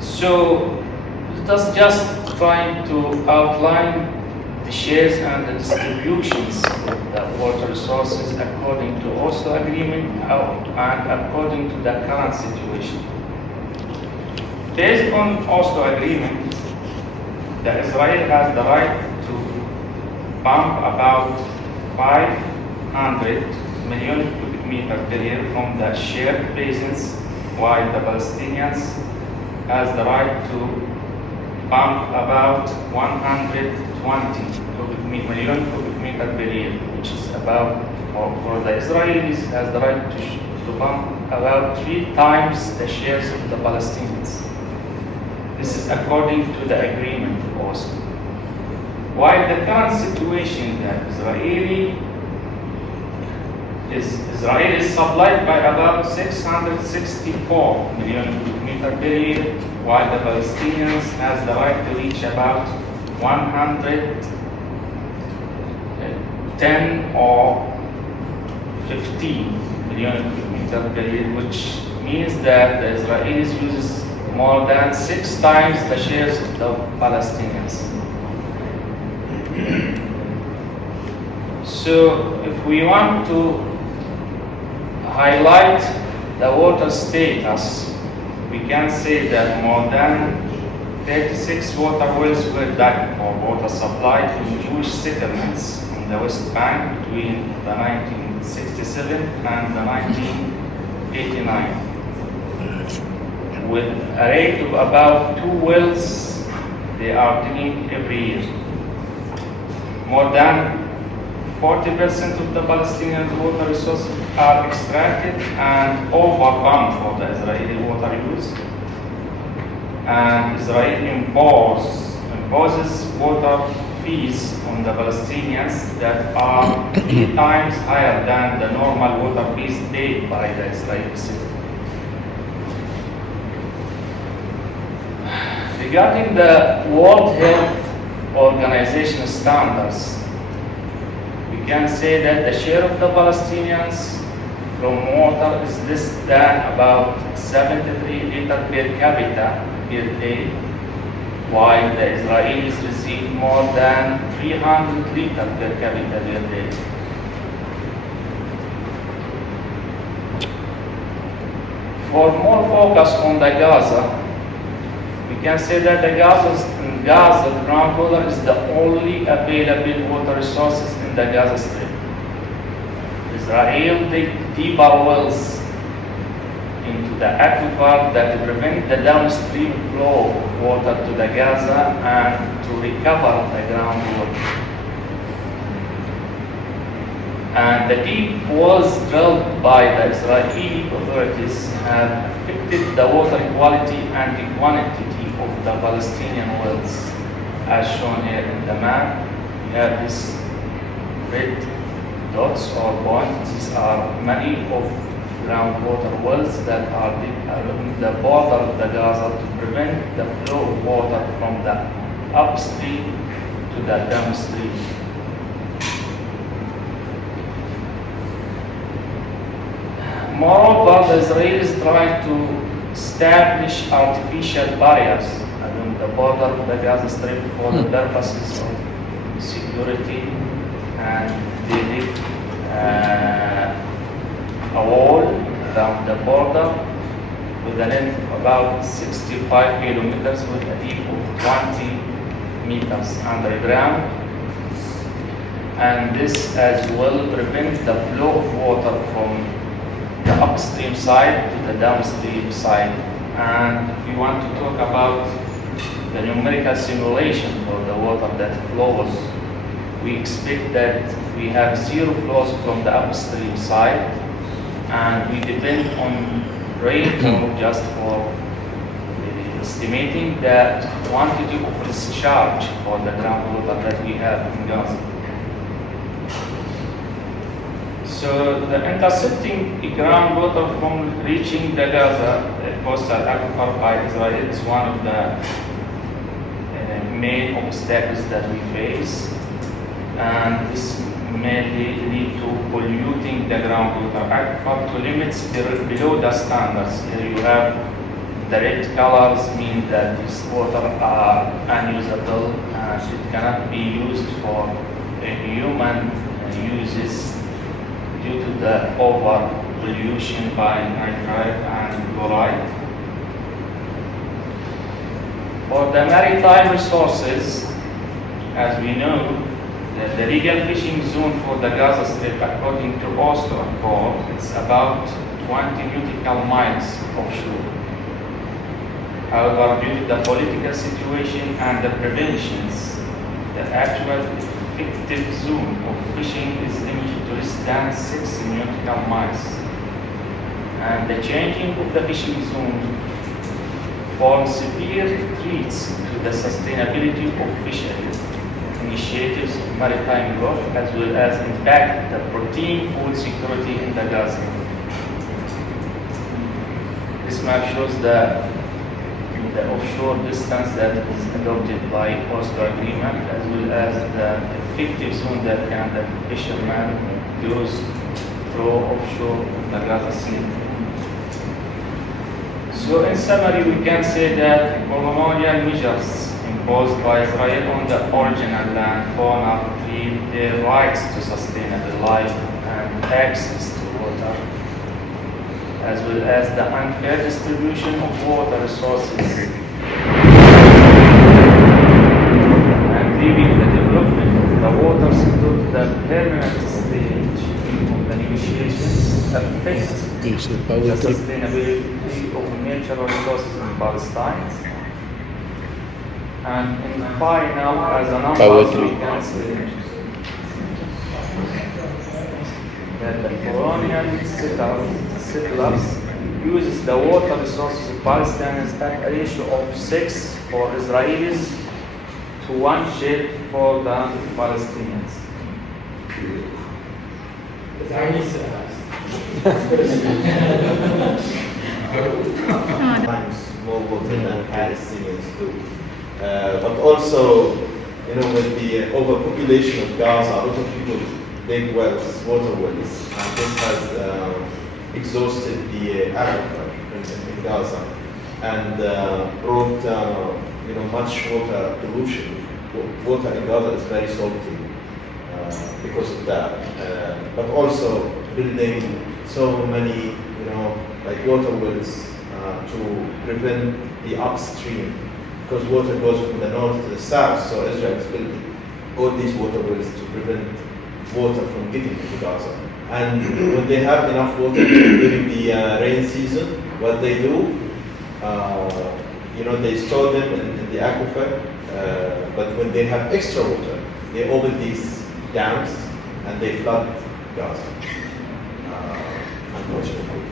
So let us just try to outline the shares and the distributions of the water resources according to Oslo Agreement and according to the current situation. Based on Oslo Agreement, Israel has the right to pump about 500 million cubic meters per year from the shared basins, while the Palestinians has the right to pump about 120 million cubic meters per year, which is about, for the Israelis, has the right to pump about 3 times the shares of the Palestinians. This is according to the agreement also. While the current situation that Israel is supplied by about 664 million cubic meters per year, while the Palestinians has the right to reach about 110 or 15 million cubic meters per year, which means that the Israelis uses more than 6 times the shares of the Palestinians. So if we want to highlight the water status, we can say that more than 36 water wells were dug for water supply to Jewish settlements in the West Bank between the 1967 and the 1989, with a rate of about 2 wells they are digging every year. More than 40% of the Palestinian water resources are extracted and overpumped for the Israeli water use. And Israel imposes water fees on the Palestinians that are 3 times higher than the normal water fees paid by the Israeli city. Regarding the World Health Organization standards, we can say that the share of the Palestinians from water is less than about 73 liters per capita per day, while the Israelis receive more than 300 liters per capita per day. For more focus on the Gaza, we can say that the Gaza groundwater is the only available water resources in the Gaza Strip. Israel dig deeper wells into the aquifer that prevent the downstream flow of water to the Gaza and to recover the groundwater. And the deep wells drilled by the Israeli authorities have affected the water quality and the quantity of the Palestinian wells. As shown here in the map, we have these red dots or points. These are many of groundwater wells that are along the border of the Gaza to prevent the flow of water from the upstream to the downstream. Moreover, the Israelis try to establish artificial barriers along the border of the Gaza Strip for the purposes of security, and they did a wall around the border with a length of about 65 kilometers with a deep of 20 meters underground. And this as well prevents the flow of water from the upstream side to the downstream side. And if you want to talk about the numerical simulation for the water that flows, we expect that we have zero flows from the upstream side, and we depend on rainfall just for estimating the quantity of discharge for the groundwater that we have in Gaza. So the intercepting groundwater from reaching the Gaza coastal aquifer by Israel is one of the main obstacles that we face, and this mainly lead to polluting the groundwater aquifer to limits below the standards. Here you have the red colors mean that this water are unusable and it cannot be used for human uses due to the over pollution by nitrite and chloride. For the maritime resources, as we know, the legal fishing zone for the Gaza Strip, according to Oslo Accord, it's about 20 nautical miles offshore. However, due to the political situation and the preventions, the actual effective zone of fishing is limited to less than 6 nautical miles. And the changing of the fishing zone forms severe threats to the sustainability of fisheries initiatives of maritime growth, as well as impact the protein food security in the Gaza. This map shows the offshore distance that is adopted by Oslo Agreement, as well as the effective zone that the fisherman goes through offshore the Gaza Sea. So in summary, we can say that colonial measures imposed by Israel on the original land fauna retrieve their rights to sustainable life and access to water, as well as the unfair distribution of water resources, and leaving the development of the water sector to the permanent stage of the negotiations affect the sustainability of natural resources in Palestine. And in final, as a number, we can say that the colonial settlers uses the water resources of Palestinians at a ratio of 6 for Israelis to 1 ship for the Palestinians. Times more water than Palestinians do. But also, with the overpopulation of Gaza, a lot of people dig wells, water wells, and this has exhausted the aquifer in Gaza and brought much water pollution. Water in Gaza is very salty because of that. But also building so many, like water wells to prevent the upstream, because water goes from the north to the south, so Israel is building all these water wells to prevent water from getting into Gaza. And when they have enough water during the rain season, what they do, they store them in the aquifer, but when they have extra water, they open these dams and they flood Gaza, unfortunately.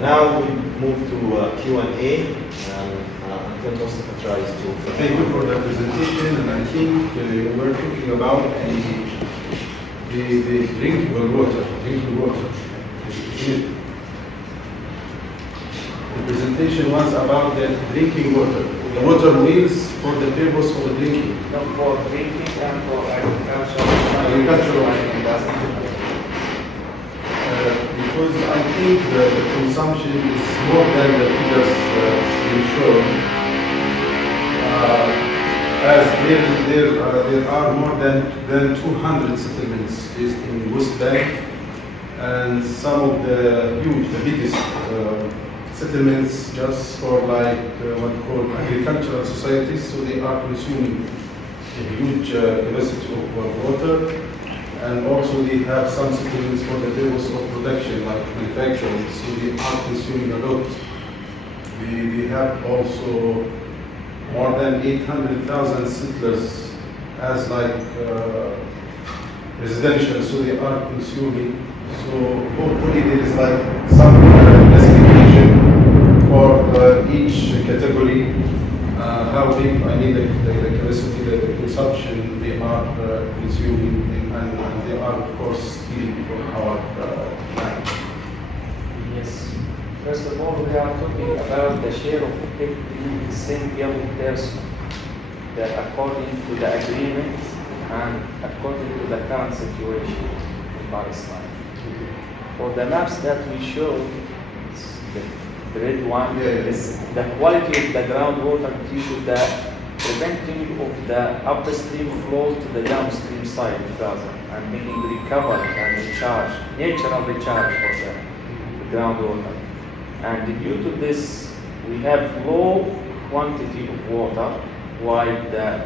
Now we move to Q&A, until Mustafa tries to... Thank you for the presentation, and I think we're talking about the drinkable water. The presentation was about the drinking water. The water wheels for the purpose of drinking. Not for drinking and for agricultural. Agricultural. because I think the consumption is more than the figures being shown. As there are more than 200 settlements based in West Bank, and some of the biggest settlements just for like what we call agricultural societies, so they are consuming a huge capacity of water, and also they have some settlements for the purpose of production like manufacturing, so they are consuming a lot. They have also more than 800,000 settlers as like residential, so they are consuming. So hopefully there is like some classification for each category, how big the capacity, the consumption they are consuming, and they are of course stealing from our land. Yes. First of all, we are talking about the share of every single person that according to the agreement and according to the current situation in Palestine. For the maps that we showed, the red one is the quality of the groundwater due to the preventing of the upstream flow to the downstream side of Gaza and making recovery and recharge, natural recharge for the groundwater. And due to this, we have low quantity of water, while the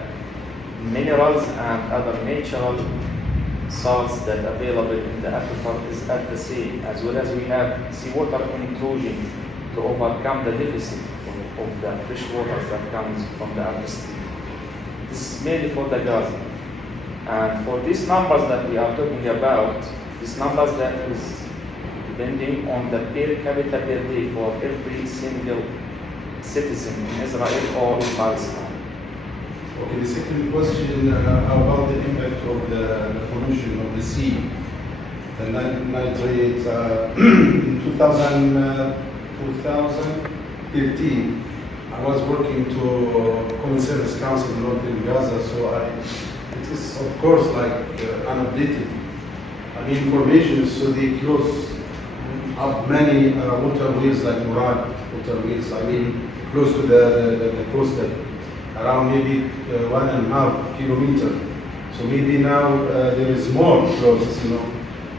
minerals and other natural salts that are available in the aquifer is at the same, as well as we have seawater intrusion to overcome the deficit of the fresh water that comes from the upstream. This is mainly for the Gaza. And for these numbers that we are talking about, these numbers that is depending on the per capita per day for every single citizen in Israel or in Palestine. Okay, the second question about the impact of the pollution of the sea, the nitrate. In 2013, I was working to Common Service Council in Northern Gaza, so it is of course like unupdated. I mean information, so they close up many water wheels like Murad water wheels. I mean close to the coastal, around maybe 1.5 kilometers. So maybe now there is more closes, you know.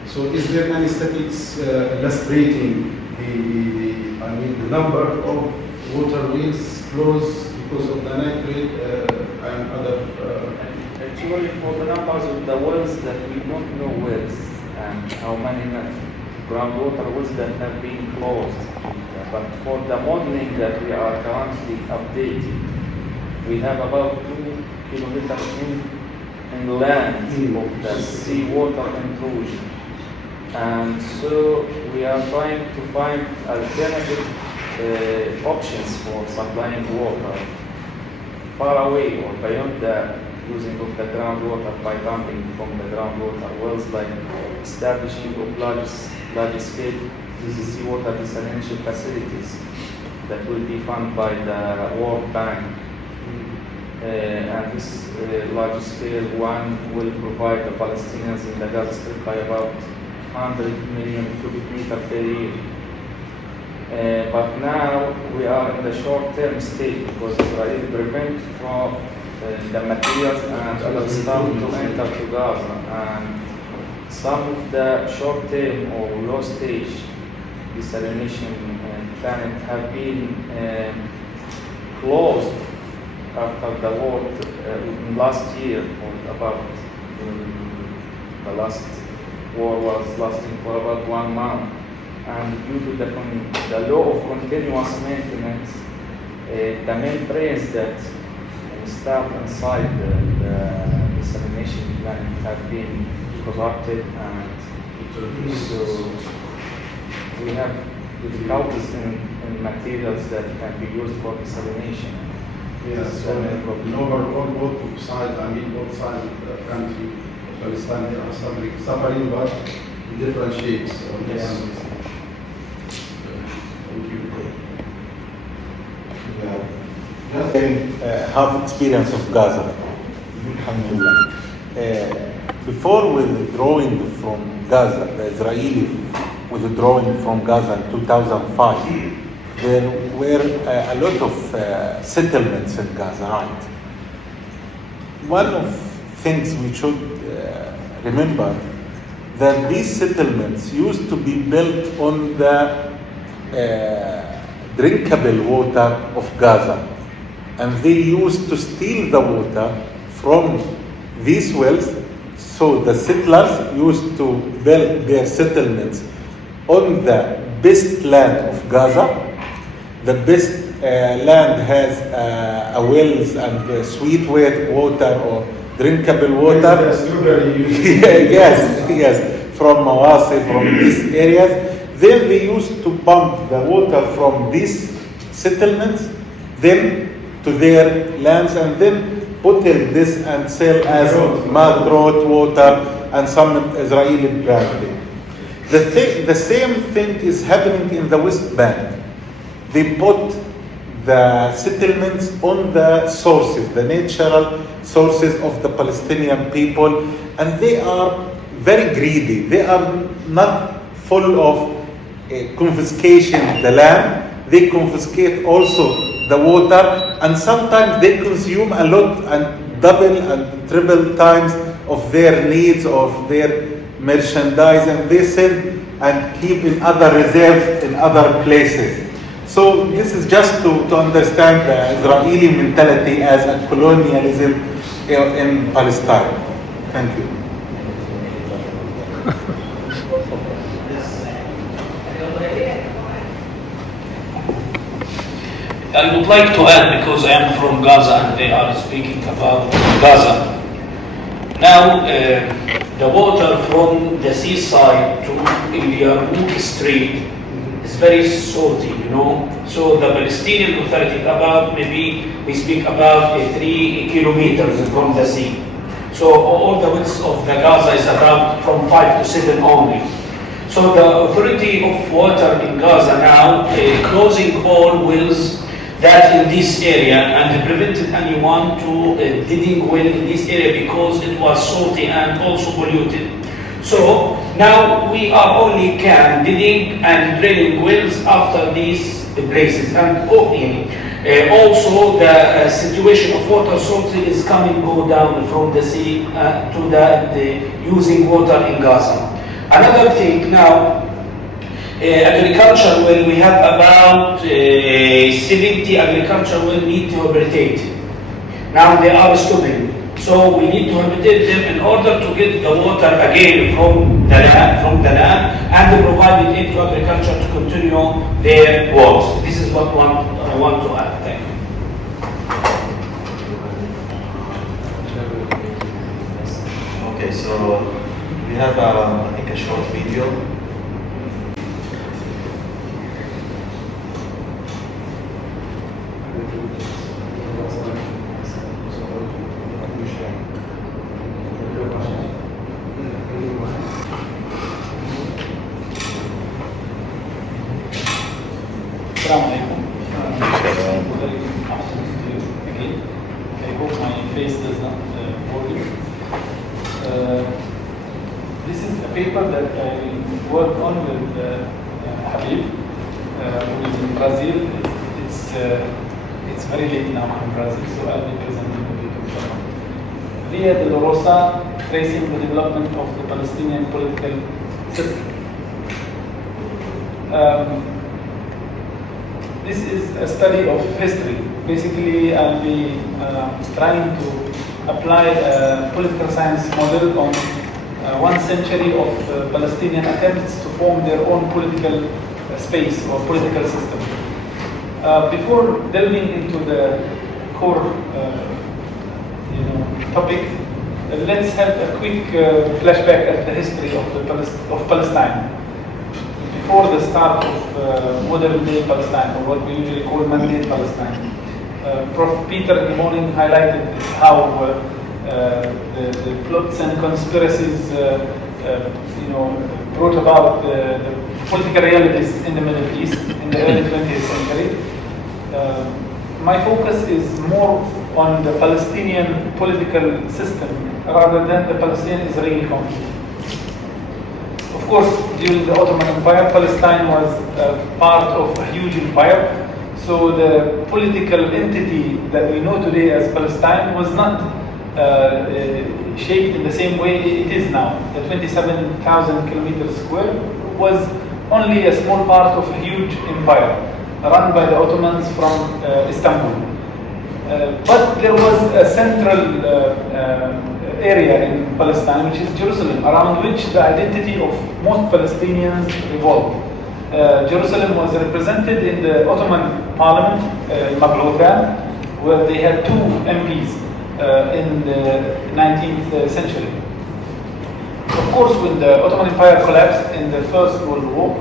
So is there any statistics illustrating the number of water wheels closed because of the nitrate and other? Actually, for the numbers of the wells that we don't know wells and how many groundwater wells that have been closed, but for the modeling that we are currently updating, we have about 2 kilometers inland of the seawater intrusion. And so we are trying to find alternative options for supplying water far away or beyond the using of the groundwater by pumping from the groundwater wells, like establishing of large scale seawater desalination facilities that will be funded by the World Bank. And this large scale one will provide the Palestinians in the Gaza Strip by about 100 million cubic meters per year. But now we are in the short-term state because Israel prevents from the materials and other stuff to enter to Gaza. And some of the short-term or low-stage desalination plants have been closed after the war last year, or about the last war was lasting for about 1 month, and due to the law of continuous maintenance, the membranes that start inside the desalination plant have been corrupted, and so we have difficulties in materials that can be used for desalination. Yes, so overall both sides, I mean both sides of the country, Palestine, they are suffering but in different shapes. Yes. Thank you. Have experience of Gaza. Alhamdulillah. Before withdrawing from Gaza, the Israeli withdrawing from Gaza in 2005, there were a lot of settlements in Gaza, right? One of things we should remember that these settlements used to be built on the drinkable water of Gaza, and they used to steal the water from these wells. So the settlers used to build their settlements on the best land of Gaza. The best land has wells and sweet water or drinkable water. Yes, from Mawasi, from these areas. Then they used to pump the water from these settlements then to their lands, and then bottle this and sell as mud water and some Israeli brand. The same thing is happening in the West Bank. They put the settlements on the sources, the natural sources of the Palestinian people, and they are very greedy. They are not full of confiscation of the land. They confiscate also the water, and sometimes they consume a lot and double and triple times of their needs, of their merchandise, and they sell and keep in other reserves in other places. So this is just to understand the Israeli mentality as a colonialism in Palestine. Thank you. I would like to add, because I am from Gaza and they are speaking about Gaza. Now, the water from the seaside to Ungku Street is very salty, you know. So the Palestinian Authority, about maybe we speak about 3 kilometers from the sea. So all the width of the Gaza is about from 5 to 7 only. So the authority of water in Gaza now closing all wells that in this area, and prevented anyone to digging well in this area because it was salty and also polluted. So now we are only can digging and drilling wells after these places, and also the situation of water salty is coming go down from the sea to the using water in Gaza. Another thing now. Agriculture well, we have about 70 agriculture well need to rehabilitate. Now they are stopping, so we need to rehabilitate them in order to get the water again from the land, and to provide it into agriculture to continue their works. This is what I want to add. Thank you. Okay, so we have I think a short video. Assalamu alaikum. Very afternoon to you again. I hope my face does not bore you. This is a paper that I worked on with Habib, who is in Brazil. It's very late now in Brazil, so I'll be presenting the paper. Via Dolorosa, tracing the development of the Palestinian political system. This is a study of history. Basically, I'll be trying to apply a political science model on 1 century of Palestinian attempts to form their own political space or political system. Before delving into the core topic, let's have a quick flashback at the history of Palestine. Before the start of modern-day Palestine, or what we usually call Mandate Palestine. Prof. Peter in the morning highlighted how the plots and conspiracies, brought about the political realities in the Middle East in the early 20th century. My focus is more on the Palestinian political system rather than the Palestinian-Israeli conflict. Of Of course, during the Ottoman Empire, Palestine was part of a huge empire. So the political entity that we know today as Palestine was not shaped in the same way it is now. The 27,000 kilometers square was only a small part of a huge empire run by the Ottomans from Istanbul. But there was a central area in Palestine, which is Jerusalem, around which the identity of most Palestinians revolved. Jerusalem was represented in the Ottoman parliament, Maglothan, where they had 2 MPs in the 19th century. Of course, when the Ottoman Empire collapsed in the First World War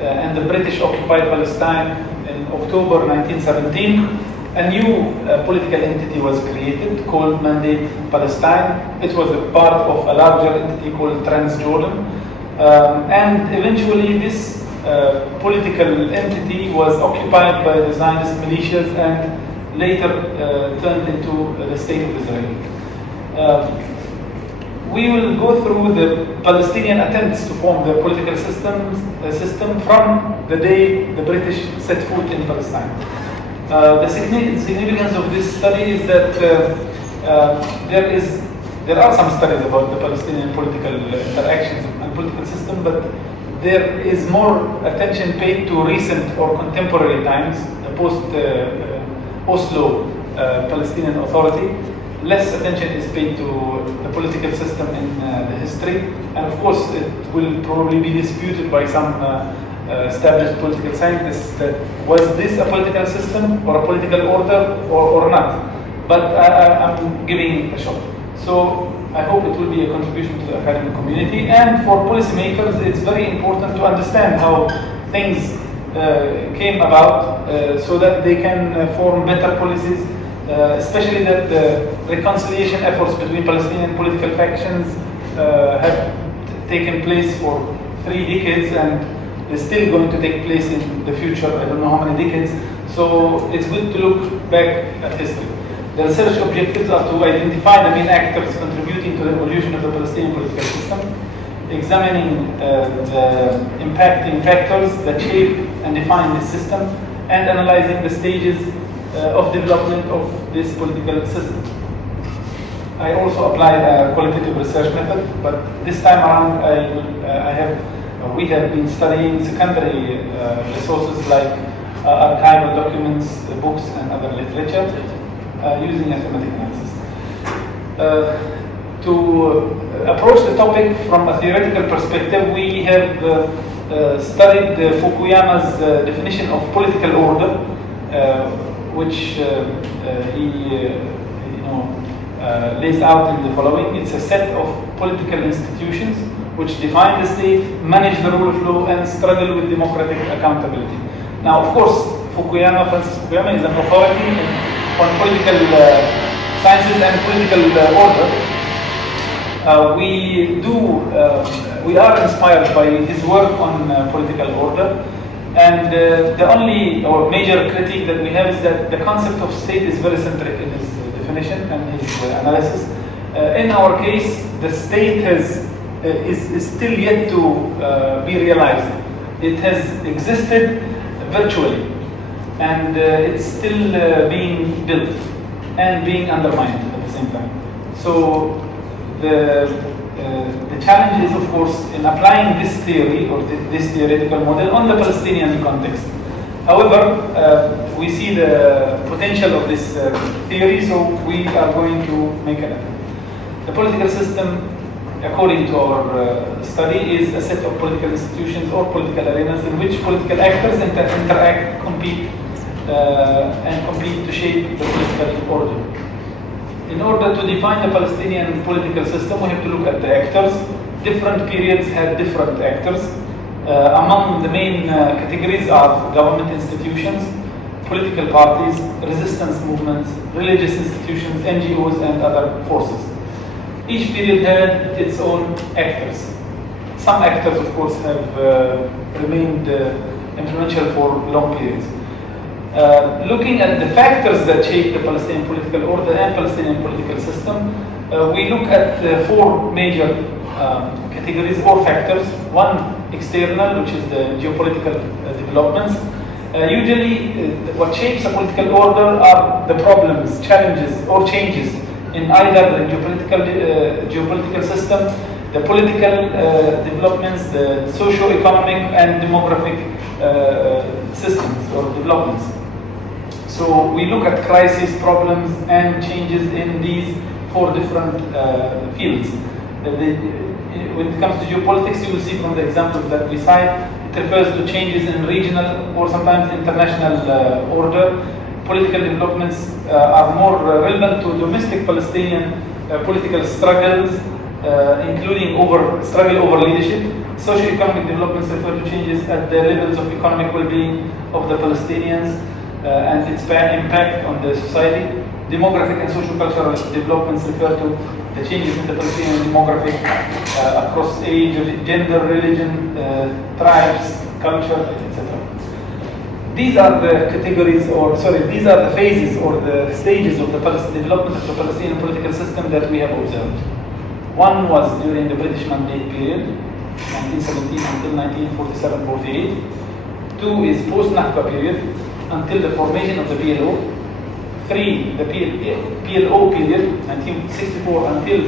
and the British occupied Palestine in October 1917, a new political entity was created called Mandate Palestine. It was a part of a larger entity called Transjordan. And eventually this political entity was occupied by the Zionist militias and later turned into the State of Israel. We will go through the Palestinian attempts to form the political system from the day the British set foot in Palestine. The significance of this study is that there are some studies about the Palestinian political interactions and political system, but there is more attention paid to recent or contemporary times, the post-Oslo Palestinian Authority. Less attention is paid to the political system in the history, and of course it will probably be disputed by some established political scientists that was this a political system or a political order or not. But I'm giving it a shot. So I hope it will be a contribution to the academic community, and for policymakers it's very important to understand how things came about so that they can form better policies, especially that the reconciliation efforts between Palestinian political factions have taken place for 3 decades and they're still going to take place in the future. I don't know how many decades. So it's good to look back at history. The research objectives are to identify the main actors contributing to the evolution of the Palestinian political system, examining the impacting factors that shape and define this system, and analyzing the stages of development of this political system. I also applied a qualitative research method, but this time around we have been studying secondary resources like archival documents, books, and other literature using a thematic analysis. To approach the topic from a theoretical perspective, we have studied Fukuyama's definition of political order, which he lays out in the following. It's a set of political institutions which define the state, manage the rule of law, and struggle with democratic accountability. Now, of course, Francis Fukuyama is an authority on political sciences and political order. We are inspired by his work on political order, and the only or major critique that we have is that the concept of state is very centric in his definition and his analysis. In our case, the state is still yet to be realized. It has existed virtually, and it's still being built and being undermined at the same time. So the challenge is, of course, in applying this theory or this theoretical model on the Palestinian context. However, we see the potential of this theory, so we are going to make an attempt. The political system, according to our study, is a set of political institutions or political arenas in which political actors interact, compete, and compete to shape the political order. In order to define the Palestinian political system, we have to look at the actors. Different periods had different actors. Among the main categories are government institutions, political parties, resistance movements, religious institutions, NGOs, and other forces. Each period had its own actors. Some actors, of course, have remained influential for long periods. Looking at the factors that shape the Palestinian political order and Palestinian political system, we look at 4 major categories or factors. One, external, which is the geopolitical developments. Usually, what shapes a political order are the problems, challenges, or changes in either the geopolitical system, the political developments, the socio-economic and demographic systems or developments. So we look at crisis, problems, and changes in these 4 different fields. When it comes to geopolitics, you will see from the examples that we cite, it refers to changes in regional or sometimes international order. Political developments are more relevant to domestic Palestinian political struggles, including struggle over leadership. Socio-economic developments refer to changes at the levels of economic well-being of the Palestinians and its impact on the society. Demographic and socio-cultural developments refer to the changes in the Palestinian demographic across age, gender, religion, tribes, culture, etc. These are the categories, these are the phases or the stages of the development of the Palestinian political system that we have observed. One was during the British Mandate period, 1917 until 1947-48. 2 is post-Nakba period, until the formation of the PLO. 3, the PLO period, 1964 until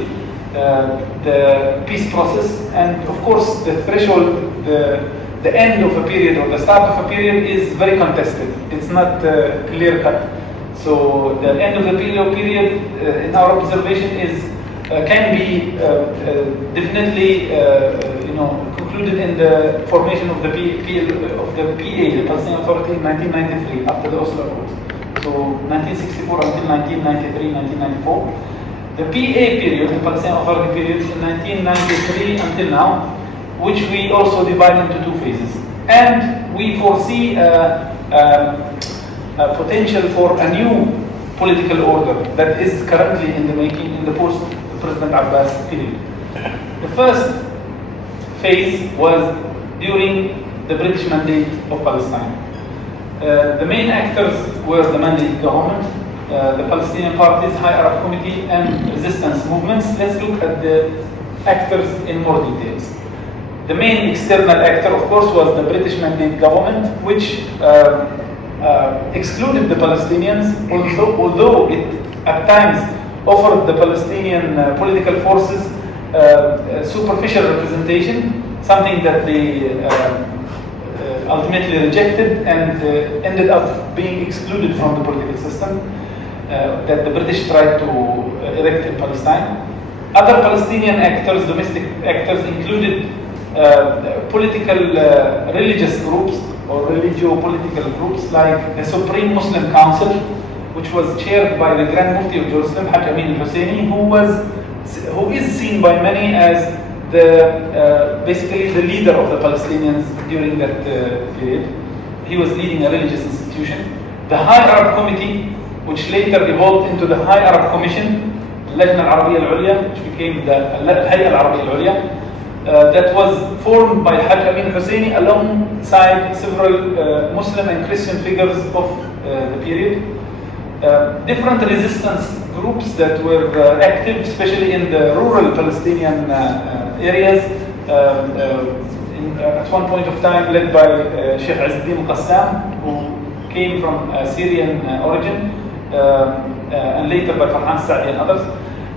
the peace process. And of course, the threshold, the end of a period or the start of a period is very contested. It's not clear-cut. So the end of the PLO period, in our observation, can be definitely concluded in the formation of the PA, the Palestinian Authority, in 1993 after the Oslo Accords. So 1964 until 1993, 1994. The PA period, the Palestinian Authority period, in 1993 until now, which we also divide into 2 phases. And we foresee a potential for a new political order that is currently in the making in the post-President Abbas period. The first phase was during the British Mandate of Palestine. The main actors were the Mandate government, the Palestinian parties, High Arab Committee, and resistance movements. Let's look at the actors in more details. The main external actor, of course, was the British Mandate government, which excluded the Palestinians, although it at times offered the Palestinian political forces superficial representation, something that they ultimately rejected and ended up being excluded from the political system that the British tried to erect in Palestine. Other Palestinian actors, domestic actors, included political religious groups or religio-political groups like the Supreme Muslim Council, which was chaired by the Grand Mufti of Jerusalem, Haj Amin al-Husseini, who is seen by many as basically the leader of the Palestinians during that period. He was leading a religious institution. The High Arab Committee, which later evolved into the High Arab Commission, Lajna al-Arabiyya al-Ulya, which became the Hay'a al-Arabiyya al-Ulya, that was formed by Haj Amin al-Husseini alongside several Muslim and Christian figures of the period. Different resistance groups that were active, especially in the rural Palestinian areas, at one point of time led by Sheikh Aziz Qassam, who came from Syrian origin, and later by Farhan Sa'di and others.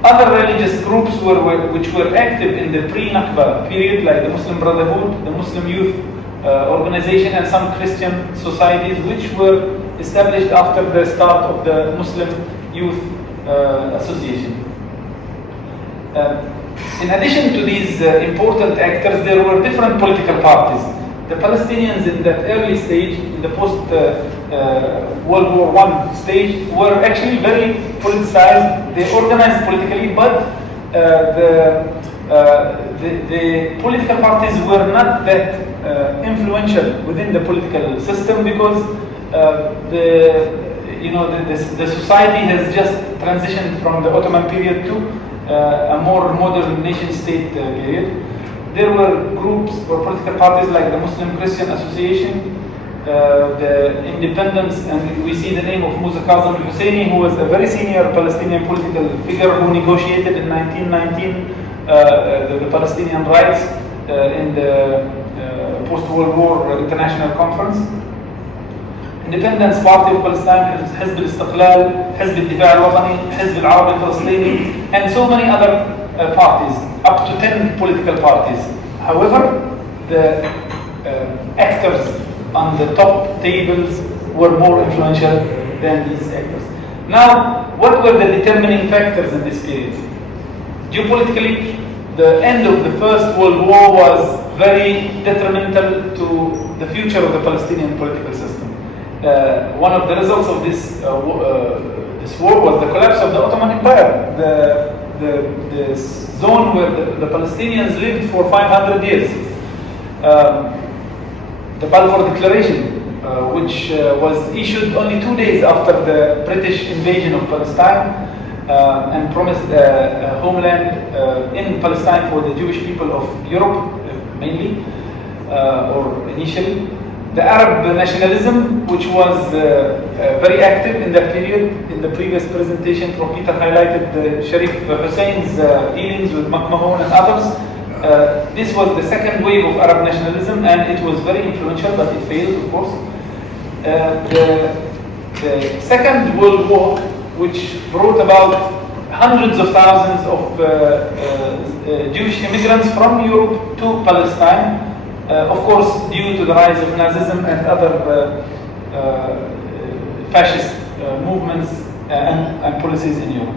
Other religious groups which were active in the pre-Nakba period, like the Muslim Brotherhood, the Muslim Youth Organization, and some Christian societies, which were established after the start of the Muslim Youth Association. In addition to these important actors, there were different political parties. The Palestinians in that early stage, in the post-World War I stage, were actually very politicized. They organized politically, but the political parties were not that influential within the political system because the society has just transitioned from the Ottoman period to a more modern nation-state period. There were groups or political parties like the Muslim Christian Association, the Independents, and we see the name of Musa Kazem al-Husseini, who was a very senior Palestinian political figure who negotiated in 1919 the Palestinian rights in the post-World War International Conference. Independence Party of Palestine, حزب الاستقلال, حزب الدفاع الوطني, حزب العربي الفلسطيني, and so many other parties, up to 10 political parties. However, the actors on the top tables were more influential than these actors. Now, what were the determining factors in this period? Geopolitically, the end of the First World War was very detrimental to the future of the Palestinian political system. One of the results of this war was the collapse of the Ottoman Empire, the zone where the Palestinians lived for 500 years. The Balfour Declaration, which was issued only 2 days after the British invasion of Palestine, and promised a homeland in Palestine for the Jewish people of Europe, mainly, or initially. The Arab nationalism, which was very active in that period. In the previous presentation, Professor highlighted Sharif Hussein's dealings with McMahon and others. This was the second wave of Arab nationalism, and it was very influential, but it failed, of course. The Second World War, which brought about hundreds of thousands of Jewish immigrants from Europe to Palestine, of course, due to the rise of Nazism and other fascist movements and policies in Europe.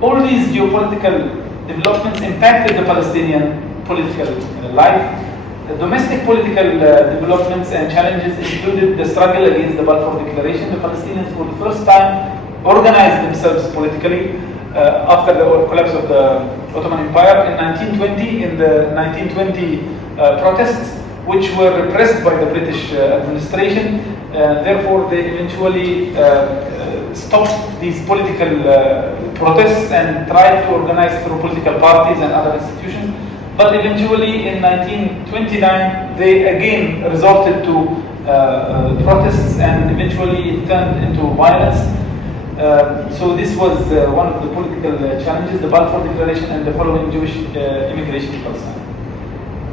All these geopolitical developments impacted the Palestinian political life. The domestic political developments and challenges included the struggle against the Balfour Declaration. The Palestinians, for the first time, organized themselves politically after the collapse of the Ottoman Empire in 1920, in the 1920 protests, which were repressed by the British administration. Therefore, they eventually stopped these political protests and tried to organize through political parties and other institutions. But eventually, in 1929, they again resorted to protests, and eventually it turned into violence. So this was one of the political challenges, the Balfour Declaration and the following Jewish immigration to Palestine.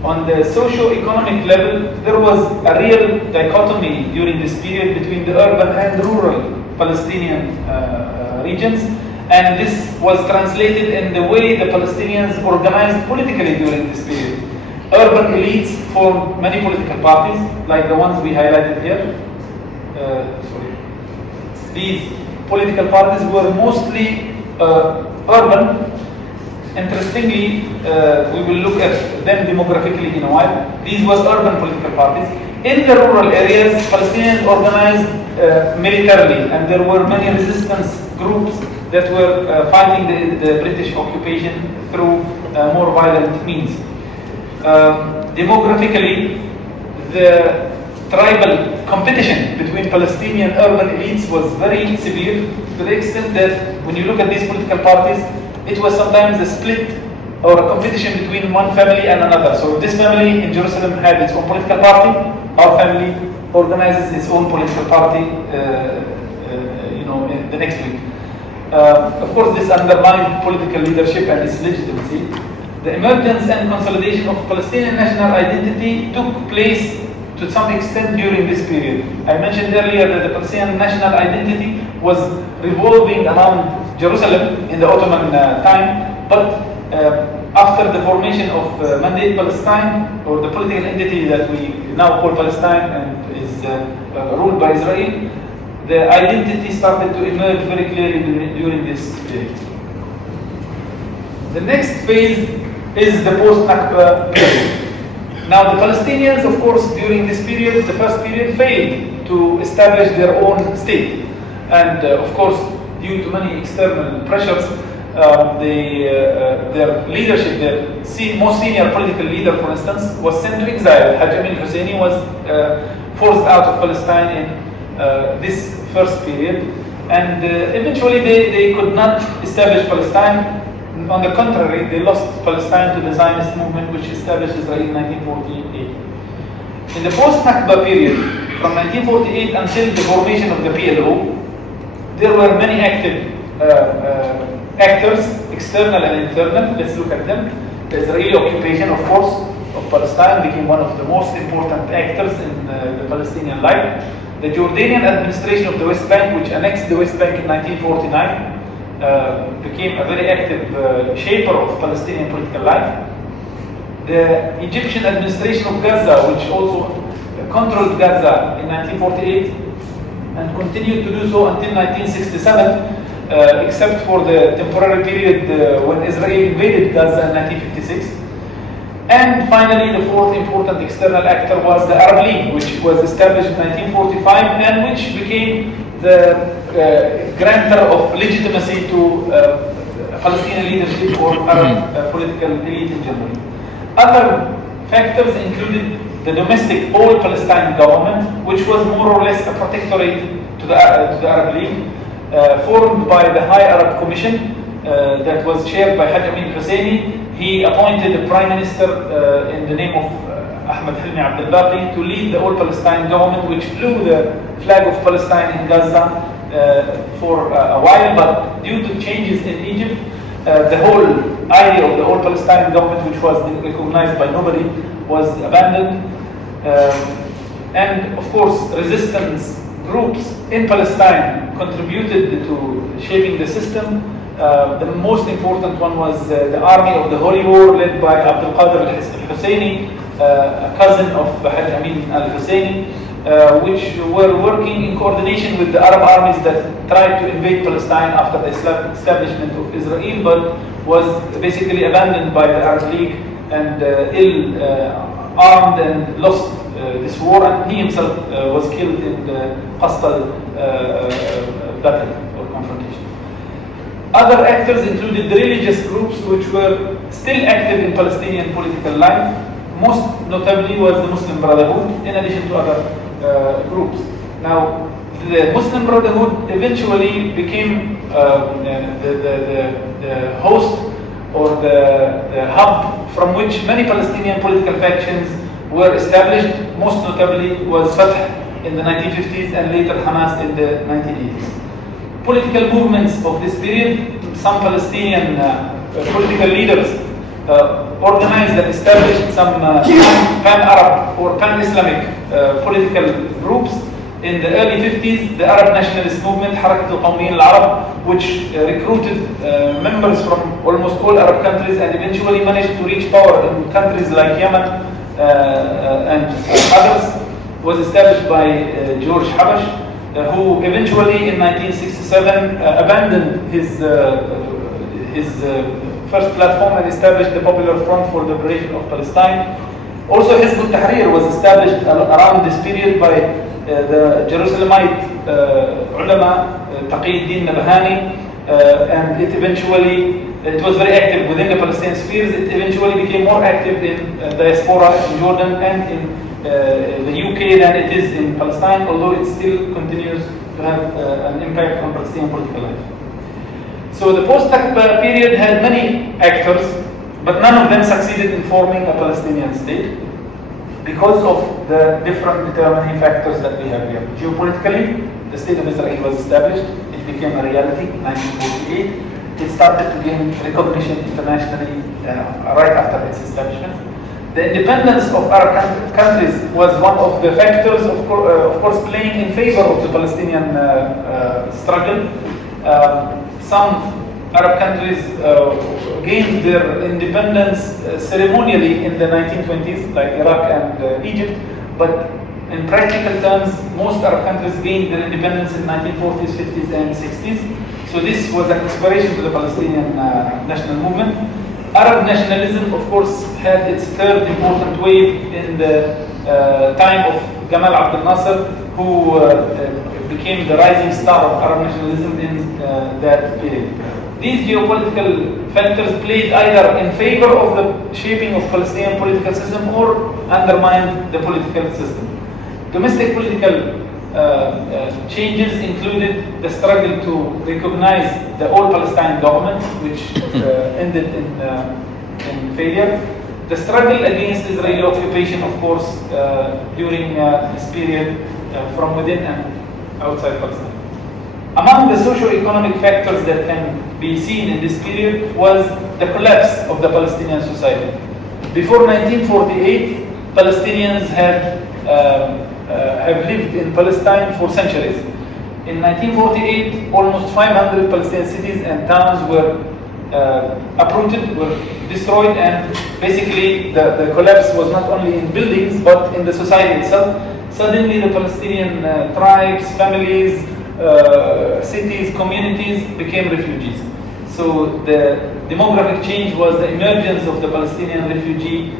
On the socio-economic level, there was a real dichotomy during this period between the urban and rural Palestinian regions, and this was translated in the way the Palestinians organized politically during this period. Urban elites formed many political parties, like the ones we highlighted here. These political parties were mostly urban. Interestingly, we will look at them demographically in a while. These were urban political parties. In the rural areas, Palestinians organized militarily, and there were many resistance groups that were fighting the British occupation through more violent means. Demographically, the tribal competition between Palestinian urban elites was very severe, to the extent that when you look at these political parties, it was sometimes a split or a competition between one family and another. So this family in Jerusalem had its own political party, our family organizes its own political party in the next week. Of course, this undermined political leadership and its legitimacy. The emergence and consolidation of Palestinian national identity took place to some extent during this period. I mentioned earlier that the Palestinian national identity was revolving around Jerusalem in the Ottoman time, but after the formation of Mandate Palestine, or the political entity that we now call Palestine and is ruled by Israel, the identity started to emerge very clearly during this period. The next phase is the post-Nakba period. Now, the Palestinians, of course, during this period, the first period, failed to establish their own state. And, of course, due to many external pressures, their leadership, their most senior political leader, for instance, was sent to exile. Hashim al-Husseini was forced out of Palestine in this first period. And eventually, they could not establish Palestine. On the contrary, they lost Palestine to the Zionist movement, which established Israel in 1948. In the post-Nakba period, from 1948 until the formation of the PLO, there were many active actors, external and internal. Let's look at them. The Israeli occupation, of course, of Palestine became one of the most important actors in the Palestinian life. The Jordanian administration of the West Bank, which annexed the West Bank in 1949, became a very active shaper of Palestinian political life. The Egyptian administration of Gaza, which also controlled Gaza in 1948 and continued to do so until 1967, except for the temporary period when Israel invaded Gaza in 1956. And finally, the fourth important external actor was the Arab League, which was established in 1945 and which became the grantor of legitimacy to Palestinian leadership or Arab political elite in general. Other factors included the domestic all-Palestine government, which was more or less a protectorate to the Arab League, formed by the High Arab Commission that was chaired by Hashim Husseini. He appointed the Prime Minister in the name of Ahmed Hilmi Abdel Baqi to lead the all-Palestine government, which flew the flag of Palestine in Gaza for a while, but due to changes in Egypt, the whole idea of the all-Palestine government, which was recognized by nobody, was abandoned. And of course, resistance groups in Palestine contributed to shaping the system. The most important one was the Army of the Holy War, led by Abdul Qadir al-Husseini, a cousin of Hajj Amin al-Husseini, which were working in coordination with the Arab armies that tried to invade Palestine after the establishment of Israel, but was basically abandoned by the Arab League and ill-armed and lost this war, and he himself was killed in the hostile battle or confrontation. Other actors included the religious groups which were still active in Palestinian political life. Most notably was the Muslim Brotherhood, in addition to other groups. Now, the Muslim Brotherhood eventually became the host or the hub from which many Palestinian political factions were established. Most notably was Fatah in the 1950s and later Hamas in the 1980s. Political movements of this period, some Palestinian political leaders organized and established some pan-Arab or pan-Islamic political groups. In the early 50s, the Arab nationalist movement, Harakat al-Qawmiyin al-Arab, which recruited members from almost all Arab countries and eventually managed to reach power in countries like Yemen and others, was established by George Habash, who eventually in 1967 abandoned his first platform and established the Popular Front for the Liberation of Palestine. Also, Hizb ut-Tahrir was established around this period by the Jerusalemite ulama Taqiyuddin Nabhani, and it was very active within the Palestinian spheres. It eventually became more active in diaspora in Jordan and in the UK than it is in Palestine, although it still continues to have an impact on Palestinian political life. So the post-Nakba period had many actors, but none of them succeeded in forming a Palestinian state because of the different determining factors that we have here. Geopolitically, the state of Israel was established. It became a reality in 1948. It started to gain recognition internationally right after its establishment. The independence of Arab countries was one of the factors, of course, playing in favor of the Palestinian struggle. Some Arab countries gained their independence ceremonially in the 1920s, like Iraq and Egypt, but in practical terms, most Arab countries gained their independence in 1940s, 50s, and 60s. So this was an inspiration to the Palestinian national movement. Arab nationalism, of course, had its third important wave in the time of Gamal Abdel Nasser, who became the rising star of Arab nationalism in that period. These geopolitical factors played either in favor of the shaping of Palestinian political system or undermined the political system. Domestic political changes included the struggle to recognize the all-Palestine government, which ended in failure. The struggle against Israeli occupation, of course, during this period from within and outside Palestine. Among the socio-economic factors that can be seen in this period was the collapse of the Palestinian society. Before 1948, Palestinians have lived in Palestine for centuries. In 1948, almost 500 Palestinian cities and towns were uprooted, were destroyed, and basically the collapse was not only in buildings but in the society itself. Suddenly the Palestinian tribes, families, cities, communities became refugees. So the demographic change was the emergence of the Palestinian refugee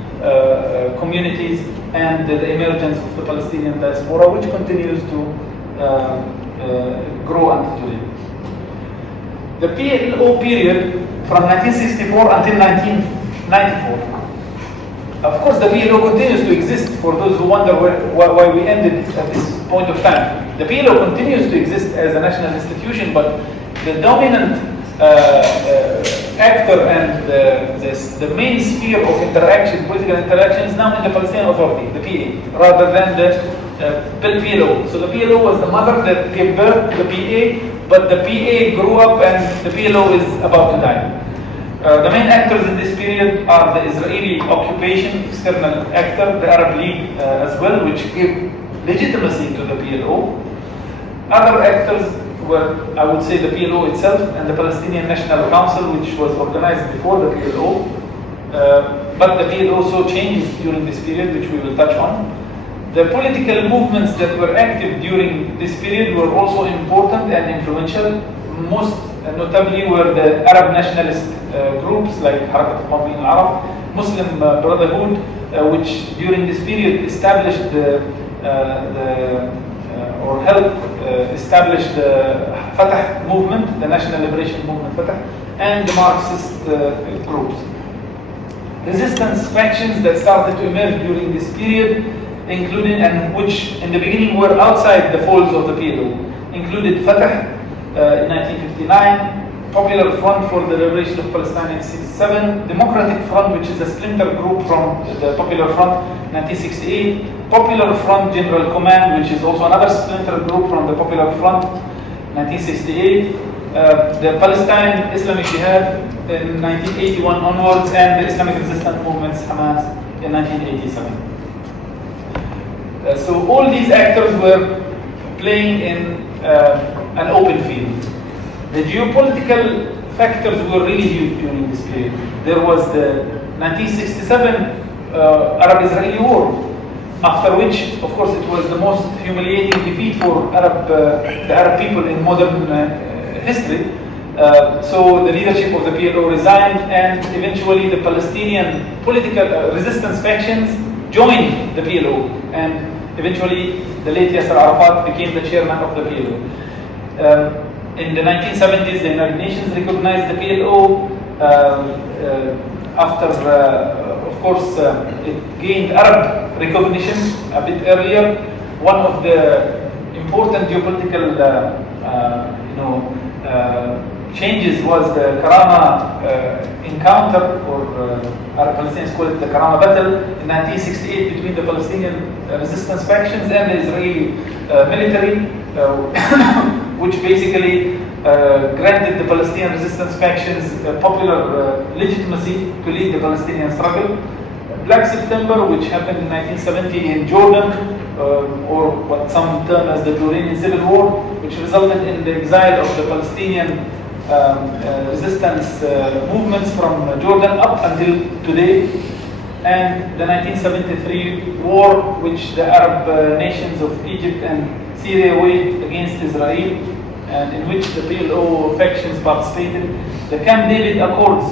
communities and the emergence of the Palestinian diaspora, which continues to grow until today. The PLO period from 1964 until 1994. Of course, the PLO continues to exist. For those who wonder why we ended at this point of time, the PLO continues to exist as a national institution, but the dominant actor and the main sphere of interaction, political interaction, is now in the Palestinian Authority, the PA, rather than the PLO. So the PLO was the mother that gave birth to the PA, but the PA grew up and the PLO is about to die. The main actors in this period are the Israeli occupation, external actor, the Arab League as well, which gave legitimacy to the PLO. Other actors were, I would say, the PLO itself and the Palestinian National Council, which was organized before the PLO. But the PLO also changed during this period, which we will touch on. The political movements that were active during this period were also important and influential. Most notably were the Arab nationalist groups like Harakat al-Qawmi al-Arab, Muslim Brotherhood, which during this period established or helped establish the Fatah movement, the National Liberation Movement Fatah, and the Marxist groups. Resistance factions that started to emerge during this period, including, and which in the beginning were outside the folds of the PLO, included Fatah in 1959, Popular Front for the Liberation of Palestine in 1967, Democratic Front, which is a splinter group from the Popular Front, 1968, Popular Front General Command, which is also another splinter group from the Popular Front, 1968, the Palestine Islamic Jihad in 1981 onwards, and the Islamic Resistance Movements, Hamas, in 1987. So all these actors were playing in an open field. The geopolitical factors were really huge during this period. There was the 1967 Arab-Israeli war, after which, of course, it was the most humiliating defeat for the Arab people in modern history. So the leadership of the PLO resigned, and eventually the Palestinian political resistance factions joined the PLO, and eventually the late Yasser Arafat became the chairman of the PLO. In the 1970s, the United Nations recognized the PLO after, of course, it gained Arab recognition a bit earlier. One of the important geopolitical changes was the Karama encounter, or Arab Palestinians call it the Karama battle, in 1968 between the Palestinian resistance factions and the Israeli military, which basically granted the Palestinian resistance factions popular legitimacy to lead the Palestinian struggle. Black September, which happened in 1970 in Jordan, or what some term as the Jordanian Civil War, which resulted in the exile of the Palestinian resistance movements from Jordan up until today, and the 1973 war, which the Arab nations of Egypt and Syria waged against Israel, and in which the PLO factions participated. The Camp David Accords,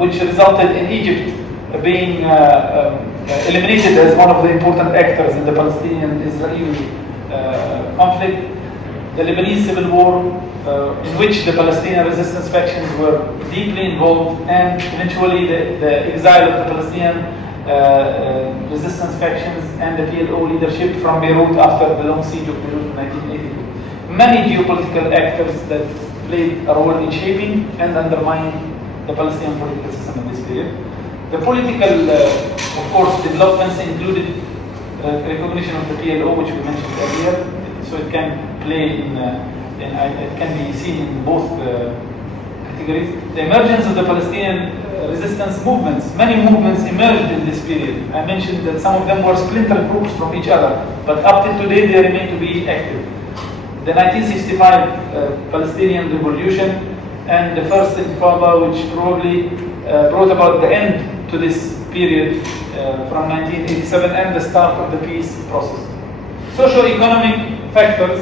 which resulted in Egypt being eliminated as one of the important actors in the Palestinian-Israeli conflict. The Lebanese Civil War, in which the Palestinian resistance factions were deeply involved, and eventually the exile of the Palestinian resistance factions and the PLO leadership from Beirut after the long siege of Beirut in 1982. Many geopolitical actors that played a role in shaping and undermining the Palestinian political system in this period. The political, of course, developments included recognition of the PLO, which we mentioned earlier, so it can play in and it can be seen in both categories. The emergence of the Palestinian resistance movements. Many movements emerged in this period. I mentioned that some of them were splinter groups from each other, but up till today they remain to be active. The 1965 Palestinian Revolution and the first Intifada, which probably brought about the end to this period from 1987 and the start of the peace process. Socio-economic factors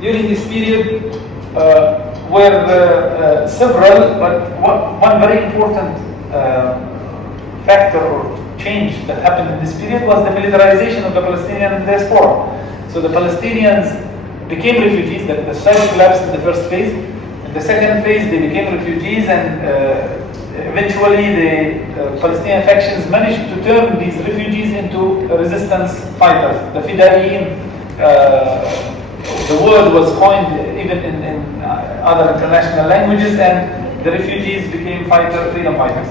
during this period were several, but one very important factor or change that happened in this period was the militarization of the Palestinian diaspora. So the Palestinians became refugees. The society collapsed in the first phase. In the second phase, they became refugees, and eventually the Palestinian factions managed to turn these refugees into resistance fighters. The Fidaiyin, the word was coined even in other international languages, and the refugees became freedom fighters.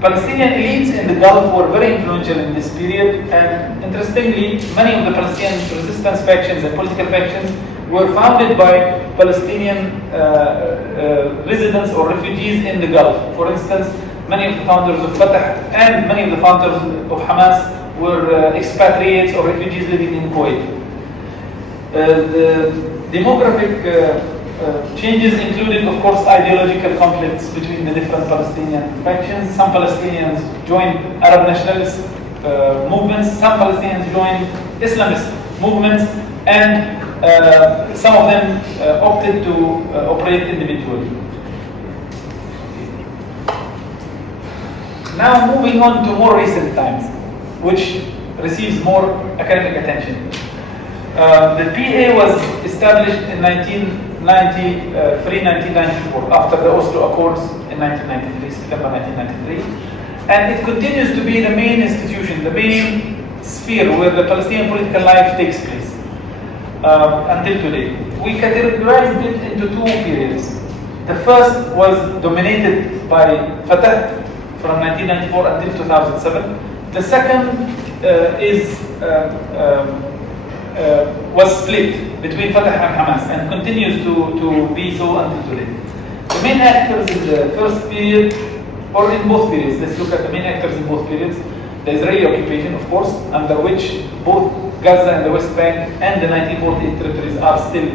Palestinian elites in the Gulf were very influential in this period, and interestingly, many of the Palestinian resistance factions and political factions were founded by Palestinian residents or refugees in the Gulf. For instance, many of the founders of Fatah and many of the founders of Hamas were expatriates or refugees living in Kuwait. The demographic changes included, of course, ideological conflicts between the different Palestinian factions. Some Palestinians joined Arab nationalist movements, some Palestinians joined Islamist movements, and some of them opted to operate individually. Now moving on to more recent times, which receives more academic attention. The PA was established in 1993-1994 after the Oslo Accords in 1993, September 1993, and it continues to be the main institution, the main sphere where the Palestinian political life takes place until today. We categorized it into two periods. The first was dominated by Fatah from 1994 until 2007. The second was split between Fatah and Hamas and continues to be so until today. The main actors in the first period, or in both periods, let's look at the main actors in both periods. The Israeli occupation, of course, under which both Gaza and the West Bank and the 1948 territories are still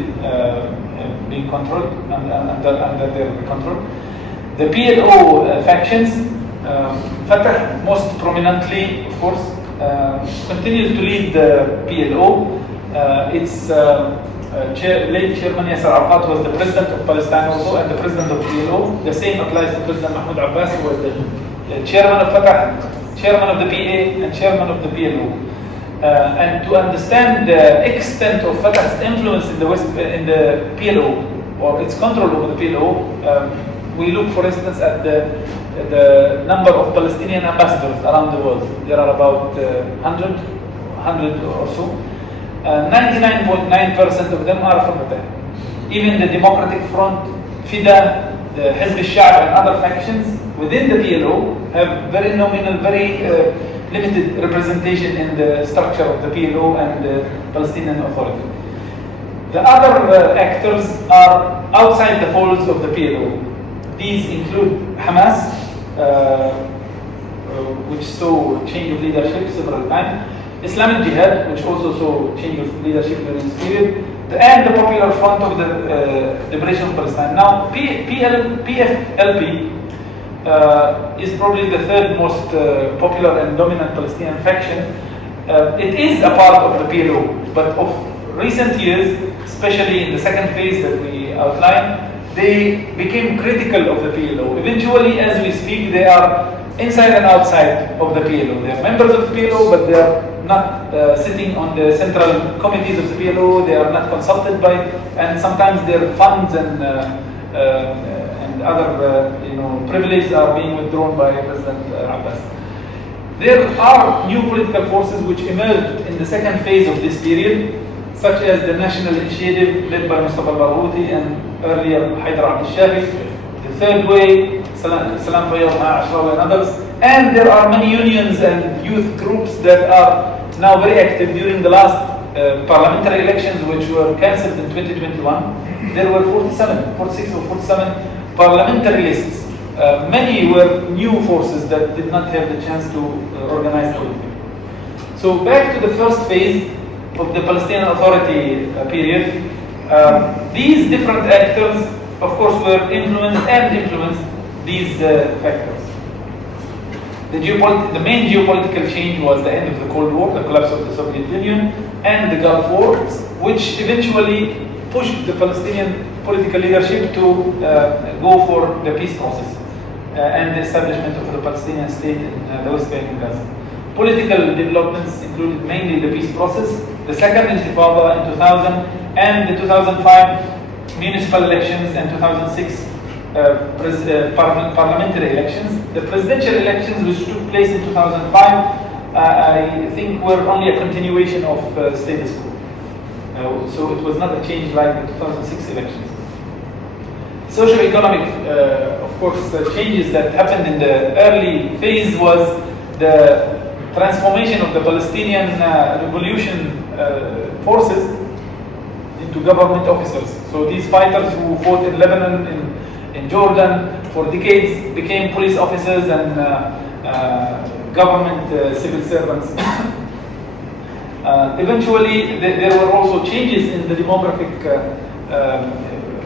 being controlled, under their control. The PLO factions, Fatah most prominently, of course, continues to lead the PLO. Its late chairman Yasser Arafat was the president of Palestine also and the president of PLO. The same applies to President Mahmoud Abbas, who was the chairman of Fatah, chairman of the PA, and chairman of the PLO. And to understand the extent of Fatah's influence in the PLO, or its control over the PLO, we look, for instance, at the number of Palestinian ambassadors around the world. There are about 100 or so. 99.9% of them are from Fatah. Even the Democratic Front, FIDA, the Hizb al-Sha'b and other factions within the PLO have very nominal, very limited representation in the structure of the PLO and the Palestinian Authority. The other actors are outside the folds of the PLO. These include Hamas, which saw change of leadership several times, Islamic Jihad, which also saw change of leadership during this period, and the Popular Front of the Liberation of Palestine. Now, PFLP is probably the third most popular and dominant Palestinian faction. It is a part of the PLO, but of recent years, especially in the second phase that we outlined, they became critical of the PLO. Eventually, as we speak, they are inside and outside of the PLO. They are members of the PLO, but they are not sitting on the central committees of the PLO. They are not consulted by, and sometimes their funds and other privileges are being withdrawn by President Abbas. There are new political forces which emerged in the second phase of this period, such as the National Initiative led by Mustafa al-Barghouti and earlier Haidar al-Shafi, the Third Way, Salam Fayyad Ashrawi and others. And there are many unions and youth groups that are now very active. During the last parliamentary elections which were cancelled in 2021, there were 46 or 47 parliamentary lists. Many were new forces that did not have the chance to organize politically. So back to the first phase of the Palestinian Authority period, these different actors, of course, were influenced these factors. The main geopolitical change was the end of the Cold War, the collapse of the Soviet Union, and the Gulf War, which eventually pushed the Palestinian political leadership to go for the peace process and the establishment of the Palestinian state in the West Bank and Gaza. Political developments included mainly the peace process, the second intifada in 2000, and the 2005 municipal elections and 2006 parliamentary elections. The presidential elections, which took place in 2005, I think were only a continuation of status quo. So it was not a change like the 2006 elections. Socio-economic, of course, changes that happened in the early phase was the transformation of the Palestinian revolution forces into government officers. So these fighters who fought in Lebanon, in Jordan for decades became police officers and government civil servants. Eventually, there were also changes in the demographic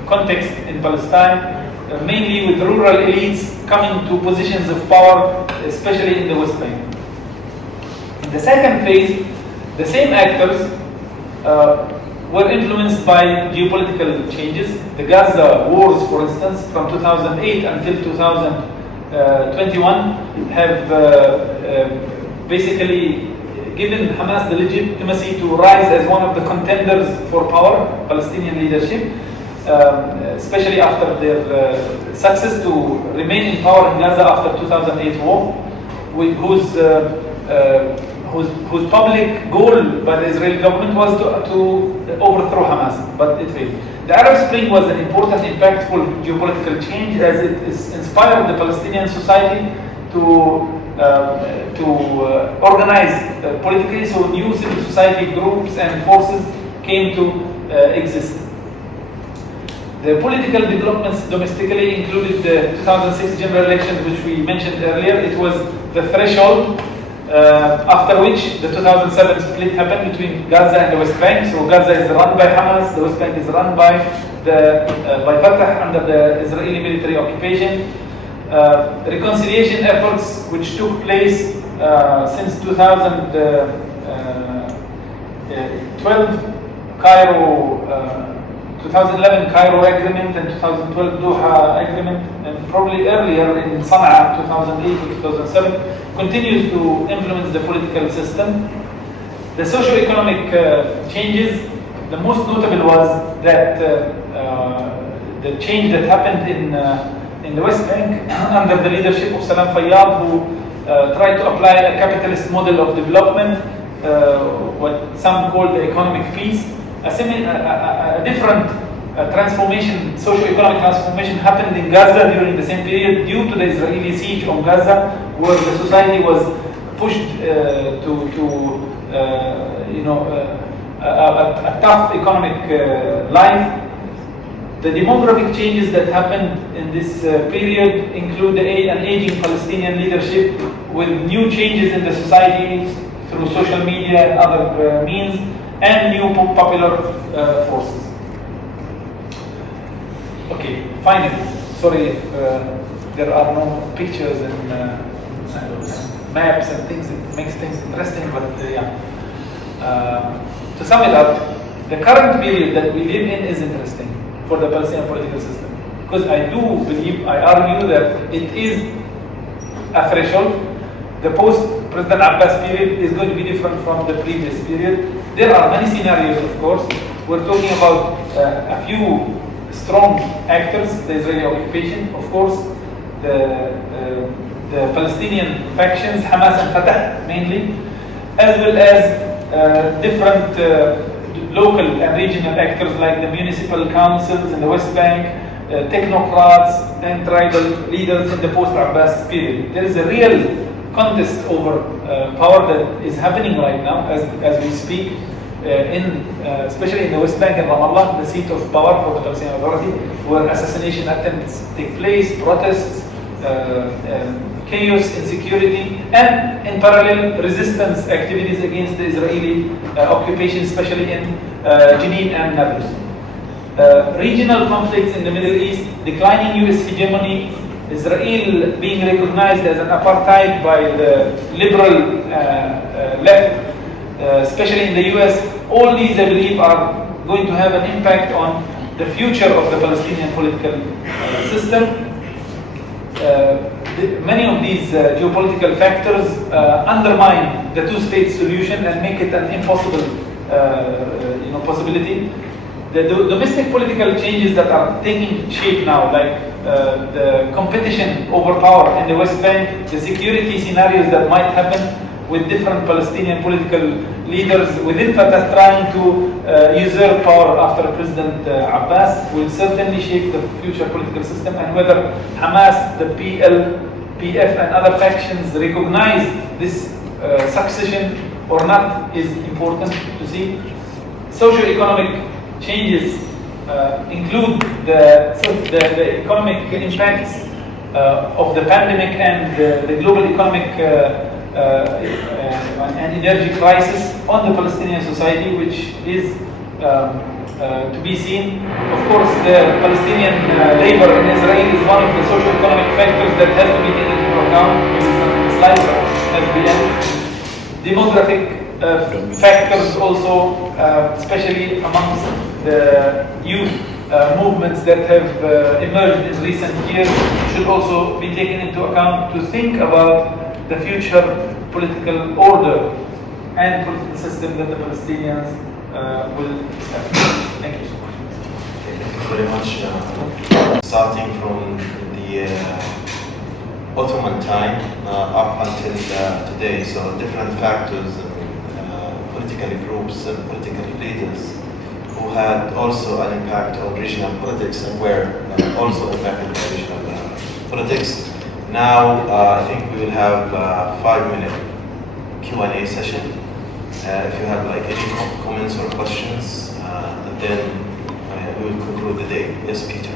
context in Palestine, mainly with rural elites coming to positions of power, especially in the West Bank. In the second phase, the same actors were influenced by geopolitical changes. The Gaza wars, for instance, from 2008 until 2021 have basically given Hamas the legitimacy to rise as one of the contenders for power, Palestinian leadership, especially after their success to remain in power in Gaza after 2008 war, whose public goal by the Israeli government was to overthrow Hamas, but it failed. The Arab Spring was an important, impactful geopolitical change as it inspired the Palestinian society to organize politically, so new civil society groups and forces came to exist. The political developments domestically included the 2006 general elections, which we mentioned earlier. It was the threshold after which the 2007 split happened between Gaza and the West Bank. So Gaza is run by Hamas, the West Bank is run by Fatah under the Israeli military occupation. Reconciliation efforts which took place since 2012, 2011 Cairo Agreement and 2012 Doha Agreement, and probably earlier in Sana'a 2008 to 2007, continues to influence the political system. The socio-economic changes, the most notable was that the change that happened in the West Bank under the leadership of Salam Fayyad, who tried to apply a capitalist model of development, what some call the economic peace. A different transformation, socio-economic transformation happened in Gaza during the same period due to the Israeli siege on Gaza, where the society was pushed a tough economic life. The demographic changes that happened in this period include an aging Palestinian leadership with new changes in the society through social media and other means, and new popular forces. Okay, finally, sorry if there are no pictures and maps and things, it makes things interesting, but to sum it up, the current period that we live in is interesting for the Palestinian political system, because I argue that it is a threshold. The post-President Abbas period is going to be different from the previous period. There are many scenarios, of course. We're talking about a few strong actors, the Israeli occupation, of course, the Palestinian factions, Hamas and Fatah mainly, as well as different local and regional actors like the municipal councils in the West Bank, technocrats and tribal leaders in the post-Abbas period. There is a real contest over power that is happening right now as we speak. especially in the West Bank and Ramallah, the seat of power for the Palestinian Authority, where assassination attempts take place, protests, chaos, insecurity, and in parallel resistance activities against the Israeli occupation, especially in Jenin and Nablus. Regional conflicts in the Middle East, declining US hegemony, Israel being recognized as an apartheid by the liberal left, especially in the US. All these, I believe, are going to have an impact on the future of the Palestinian political system. Many of these geopolitical factors undermine the two-state solution and make it an impossible possibility. The domestic political changes that are taking shape now, like the competition over power in the West Bank, the security scenarios that might happen with different Palestinian political leaders within Fatah trying to usurp power after President Abbas, will certainly shape the future political system, and whether Hamas, the PF and other factions recognize this succession or not is important to see. Socio-economic changes include the economic impacts of the pandemic and the global economic and energy crisis on the Palestinian society, which is to be seen. Of course, the Palestinian labor in Israel is one of the socio-economic factors that has to be taken into account. Slides has been demographic factors also, especially amongst the youth movements that have emerged in recent years, should also be taken into account to think about the future political order and political system that the Palestinians will establish. Thank you so much. Thank you very much. Starting from the Ottoman time up until today, so different factors, political groups and political leaders who had also an impact on regional politics and were also impacted by regional politics. Now I think we will have a 5-minute Q&A session. If you have like any comments or questions, then we will conclude the day. Yes, Peter.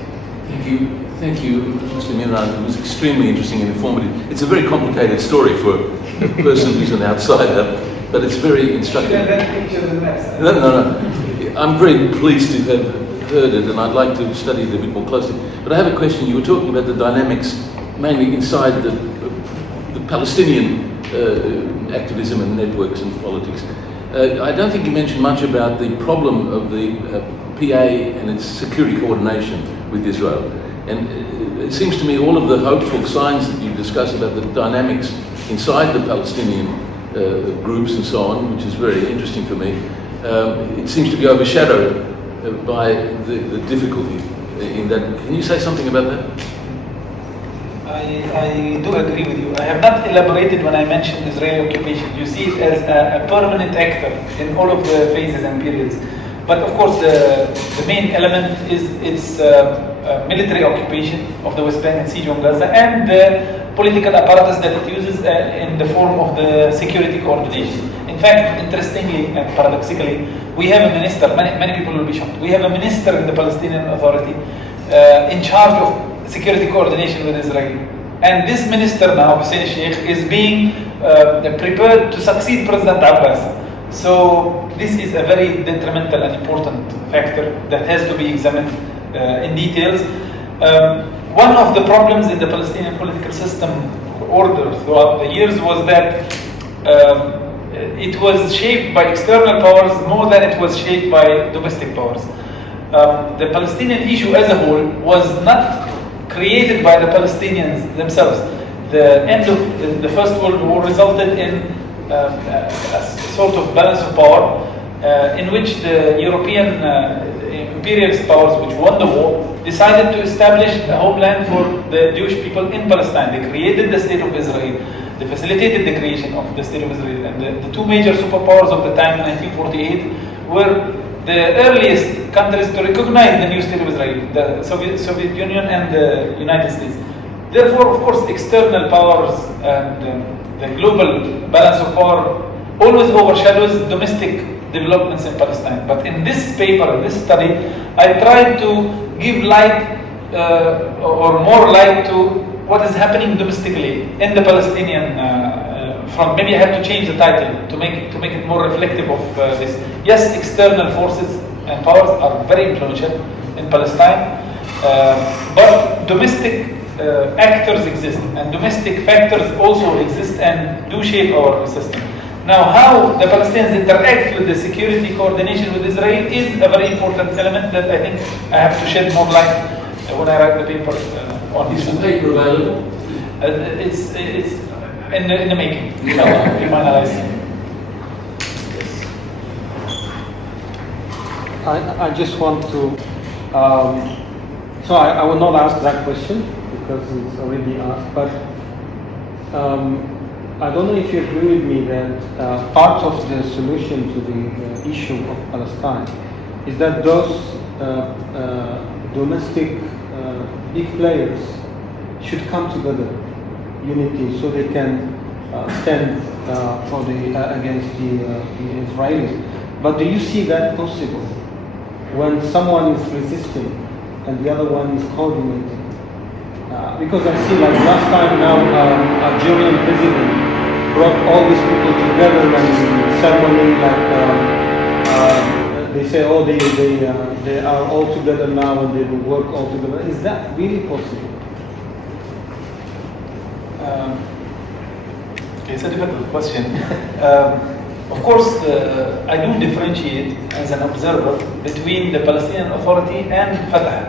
Thank you, Mr. Imran. It was extremely interesting and informative. It's a very complicated story for a person who's an outsider, but it's very instructive. No. I'm very pleased to have heard it, and I'd like to study it a bit more closely. But I have a question. You were talking about the dynamics, mainly inside the Palestinian activism and networks and politics. I don't think you mentioned much about the problem of the PA and its security coordination with Israel. And it seems to me all of the hopeful signs that you discuss about the dynamics inside the Palestinian groups and so on, which is very interesting for me, it seems to be overshadowed by the difficulty in that. Can you say something about that? I do agree with you. I have not elaborated when I mentioned Israeli occupation. You see it as a permanent actor in all of the phases and periods. But of course, the main element is its military occupation of the West Bank and siege on Gaza, and the political apparatus that it uses in the form of the security coordination. In fact, interestingly and paradoxically, we have a minister, many people will be shocked, we have a minister in the Palestinian Authority in charge of security coordination with Israel. And this minister now, Hussein Sheikh, is being prepared to succeed President Abbas. So this is a very detrimental and important factor that has to be examined in details. One of the problems in the Palestinian political system order throughout the years was that it was shaped by external powers more than it was shaped by domestic powers. The Palestinian issue as a whole was not created by the Palestinians themselves. The end of the First World War resulted in a sort of balance of power in which the European imperialist powers, which won the war, decided to establish a homeland for the Jewish people in Palestine. They created the State of Israel. They facilitated the creation of the State of Israel. And the two major superpowers of the time, in 1948, were the earliest countries to recognize the new State of Israel, the Soviet Union and the United States. Therefore, of course, external powers and the global balance of power always overshadows domestic developments in Palestine. But in this paper, in this study, I tried to give light or more light to what is happening domestically in the Palestinian front. Maybe I have to change the title to make it more reflective of this. Yes, external forces and powers are very influential in Palestine, but domestic actors exist, and domestic factors also exist and do shape our system. Now, how the Palestinians interact with the security coordination with Israel is a very important element that I think I have to shed more light when I write the paper on this. Is the paper available? It's in the making. We finalize. I just want to. So I will not ask that question because it's already asked, but. I don't know if you agree with me that part of the solution to the issue of Palestine is that those domestic big players should come together, unity, so they can stand for against the Israelis. But do you see that possible when someone is resisting and the other one is coordinating? Because I see, like last time now, Algerian president brought all these people together and ceremony, like they say, oh, they are all together now and they will work all together. Is that really possible? It's a difficult question. Of course, I do differentiate as an observer between the Palestinian Authority and Fatah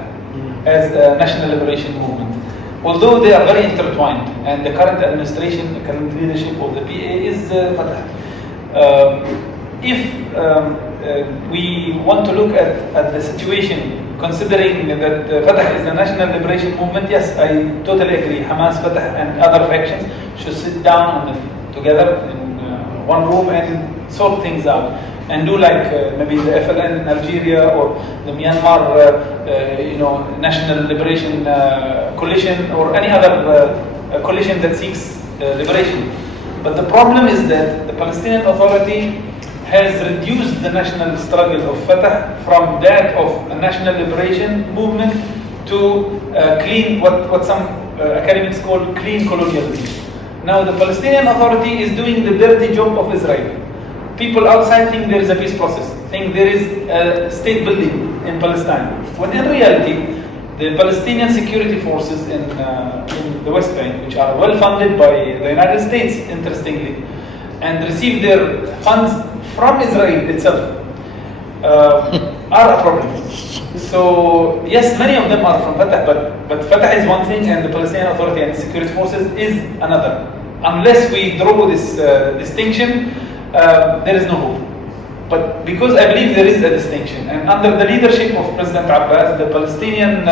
as a national liberation movement. Although they are very intertwined, and the current administration, the current leadership of the PA is Fatah. If we want to look at the situation, considering that Fatah is the national liberation movement, yes, I totally agree. Hamas, Fatah, and other factions should sit down together in one room and sort things out. And do like maybe the FLN in Algeria or the Myanmar, National Liberation Coalition or any other coalition that seeks liberation. But the problem is that the Palestinian Authority has reduced the national struggle of Fatah from that of a national liberation movement to clean, what some academics call clean colonialism. Now the Palestinian Authority is doing the dirty job of Israel. People outside think there is a peace process, think there is a state building in Palestine. When in reality, the Palestinian security forces in the West Bank, which are well funded by the United States, interestingly, and receive their funds from Israel itself, are a problem. So yes, many of them are from Fatah, but Fatah is one thing and the Palestinian Authority and the security forces is another. Unless we draw this distinction, there is no hope. But because I believe there is a distinction, and under the leadership of President Abbas, the Palestinian,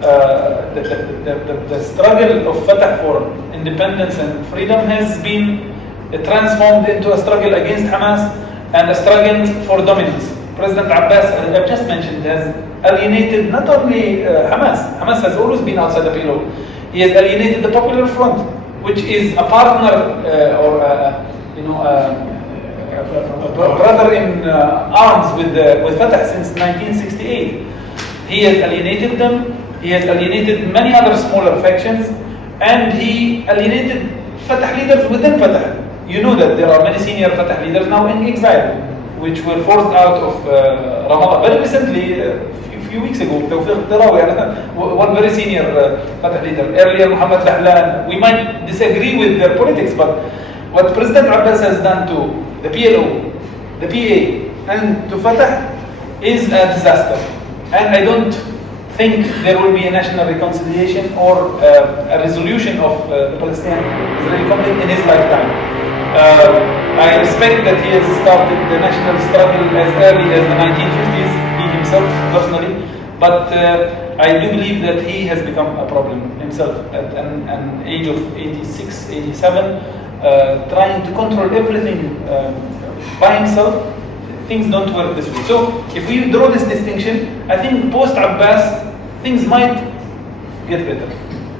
the struggle of Fatah for independence and freedom has been transformed into a struggle against Hamas and a struggle for dominance. President Abbas, as I've just mentioned, has alienated not only Hamas. Hamas has always been outside the PLO. He has alienated the Popular Front, which is a partner or a brother in arms with Fatah since 1968. He has alienated them. He has alienated many other smaller factions, and he alienated Fatah leaders within Fatah. You know that there are many senior Fatah leaders now in exile, which were forced out of Ramallah. Very recently, a few weeks ago, one very senior Fatah leader, earlier Mohammed Dahlan. We might disagree with their politics, but what President Abbas has done to the PLO, the PA, and to Fatah is a disaster. And I don't think there will be a national reconciliation or a resolution of the Palestinian-Israeli conflict in his lifetime. I respect that he has started the national struggle as early as the 1950s, he himself personally, but I do believe that he has become a problem himself at an age of 86, 87, trying to control everything by himself. Things don't work this way. So if we draw this distinction, I think post-Abbas, things might get better.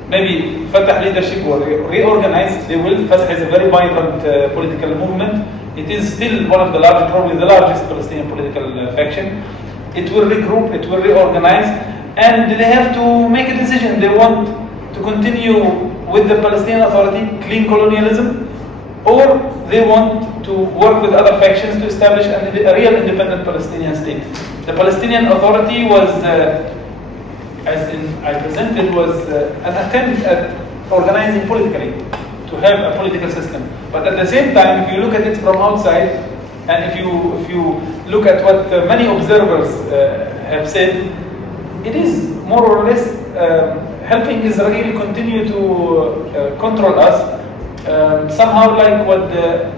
Maybe Fatah leadership will reorganize. They will. Fatah is a very vibrant political movement. It is still one of the largest, probably the largest Palestinian political faction. It will regroup, it will reorganize, and they have to make a decision. They want to continue with the Palestinian Authority, clean colonialism, or they want to work with other factions to establish a real independent Palestinian state. The Palestinian Authority was, I presented, was an attempt at organizing politically, to have a political system. But at the same time, if you look at it from outside, and if you look at what many observers have said, it is more or less helping Israel continue to control us, somehow like what the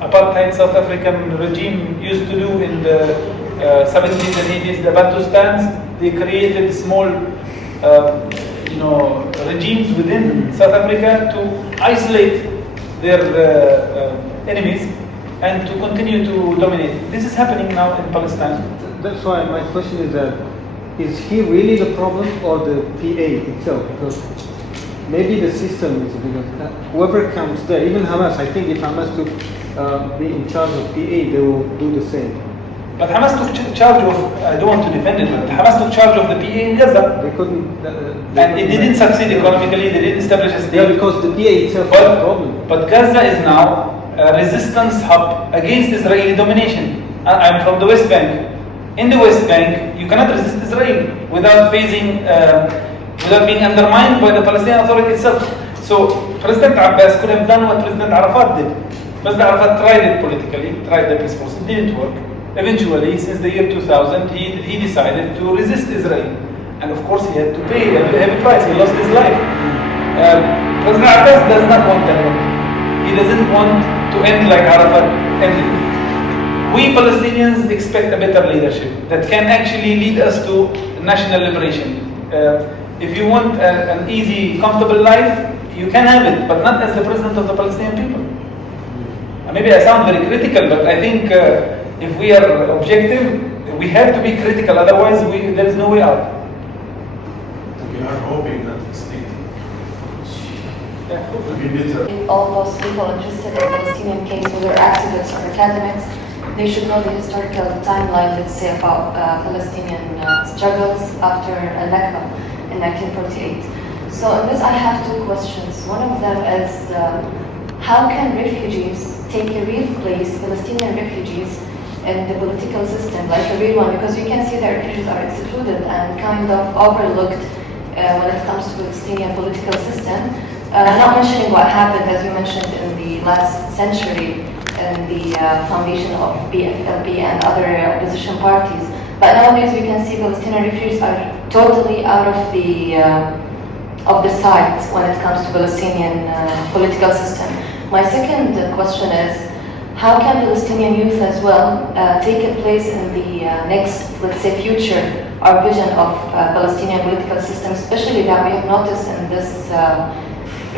apartheid South African regime used to do in the 70s and 80s, the Bantustans. They created small regimes within South Africa to isolate their enemies and to continue to dominate. This is happening now in Palestine. That's why my question is that, is he really the problem or the PA itself? Because maybe the system is, because whoever comes there, even Hamas, I think if Hamas took be in charge of PA, they will do the same. But Hamas took charge of, I don't want to defend it, but Hamas took charge of the PA in Gaza. They couldn't. And it didn't succeed economically, they didn't establish a state. Yeah, because the PA itself is a problem. But Gaza is now a resistance hub against Israeli domination. I'm from the West Bank. In the West Bank, you cannot resist Israel without facing, without being undermined by the Palestinian Authority itself. So President Abbas could have done what President Arafat did. President Arafat tried it politically, tried the peace process, it didn't work. Eventually, since the year 2000, he decided to resist Israel. And of course, he had to pay a heavy price. He lost his life. President Abbas does not want that. He doesn't want to end like Arafat ended. We Palestinians expect a better leadership that can actually lead us to national liberation. If you want an easy, comfortable life, you can have it, but not as the president of the Palestinian people. Maybe I sound very critical, but I think if we are objective, we have to be critical, otherwise there is no way out. We are hoping that the state will be better. All those people interested in the Palestinian case, whether activists or academics, they should know the historical timeline, let's say, about Palestinian struggles after Nakba in 1948. So in this I have two questions. One of them is, how can refugees take a real place, Palestinian refugees, in the political system, like a real one? Because you can see that refugees are excluded and kind of overlooked when it comes to the Palestinian political system. Not mentioning what happened, as you mentioned, in the last century in the foundation of BFLP and other opposition parties. But nowadays we can see Palestinian refugees are totally out of the sight when it comes to Palestinian political system. My second question is, how can Palestinian youth as well take a place in the next, let's say, future or vision of Palestinian political system, especially that we have noticed in this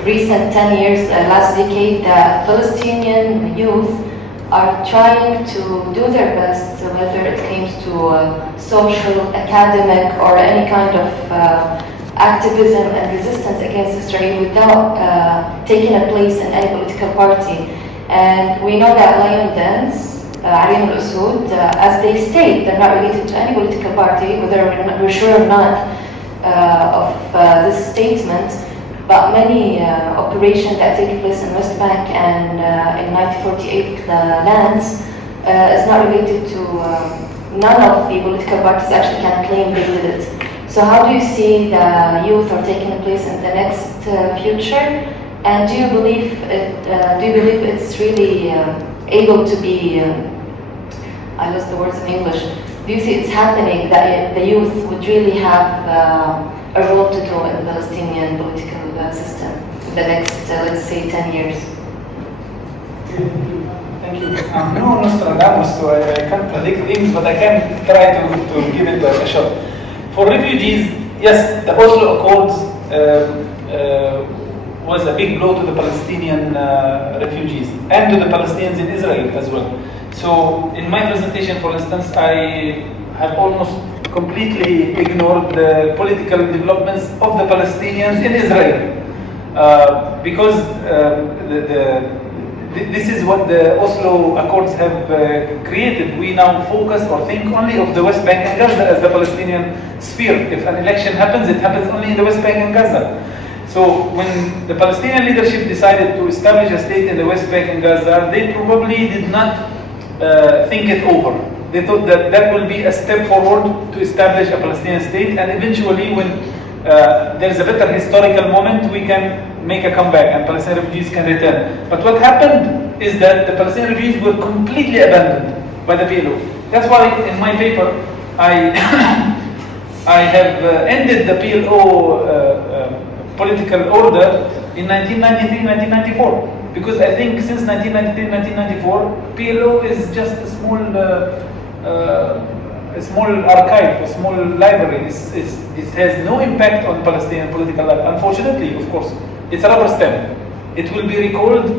recent 10 years, last decade, that Palestinian youth are trying to do their best, whether it comes to social, academic, or any kind of activism and resistance against Israel without taking a place in any political party. And we know that Lion Dance, Arim al-Usud, as they state, they're not related to any political party, whether we're sure or not of this statement, but many operations that take place in West Bank and in 1948 lands is not related to, none of the political parties actually can claim they did it. So how do you see the youth are taking place in the next future? And do you believe it's really able to be, I lost the words in English, do you see it's happening that the youth would really have a role to do in the Palestinian political system in the next, let's say, 10 years? Thank you. I'm no Nostradamus, so I can't predict things, but I can try to give it a shot. For refugees, yes, the Oslo Accords was a big blow to the Palestinian refugees and to the Palestinians in Israel as well. So in my presentation, for instance, I have almost completely ignored the political developments of the Palestinians in Israel because this is what the Oslo Accords have created. We now focus or think only of the West Bank and Gaza as the Palestinian sphere. If an election happens, it happens only in the West Bank and Gaza. So when the Palestinian leadership decided to establish a state in the West Bank and Gaza, they probably did not think it over. They thought that that will be a step forward to establish a Palestinian state, and eventually when there is a better historical moment, we can make a comeback and Palestinian refugees can return. But what happened is that the Palestinian refugees were completely abandoned by the PLO. That's why in my paper I have ended the PLO political order in 1993-1994, because I think since 1993-1994 PLO is just a small archive, a small library. It has no impact on Palestinian political life, unfortunately. Of course, it's a rubber stamp. It will be recalled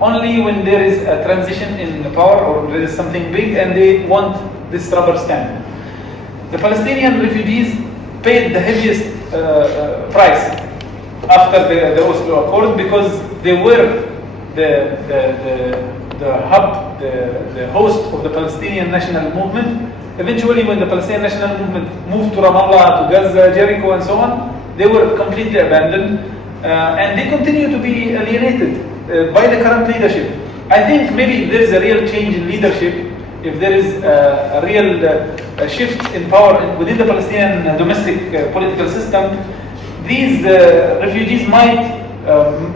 only when there is a transition in power or there is something big and they want this rubber stamp. The Palestinian refugees paid the heaviest price after the Oslo Accord, because they were the hub, the host of the Palestinian national movement. Eventually, when the Palestinian national movement moved to Ramallah, to Gaza, Jericho, and so on, they were completely abandoned, and they continue to be alienated by the current leadership. I think maybe if there is a real change in leadership, if there is a real shift in power within the Palestinian domestic political system, these refugees might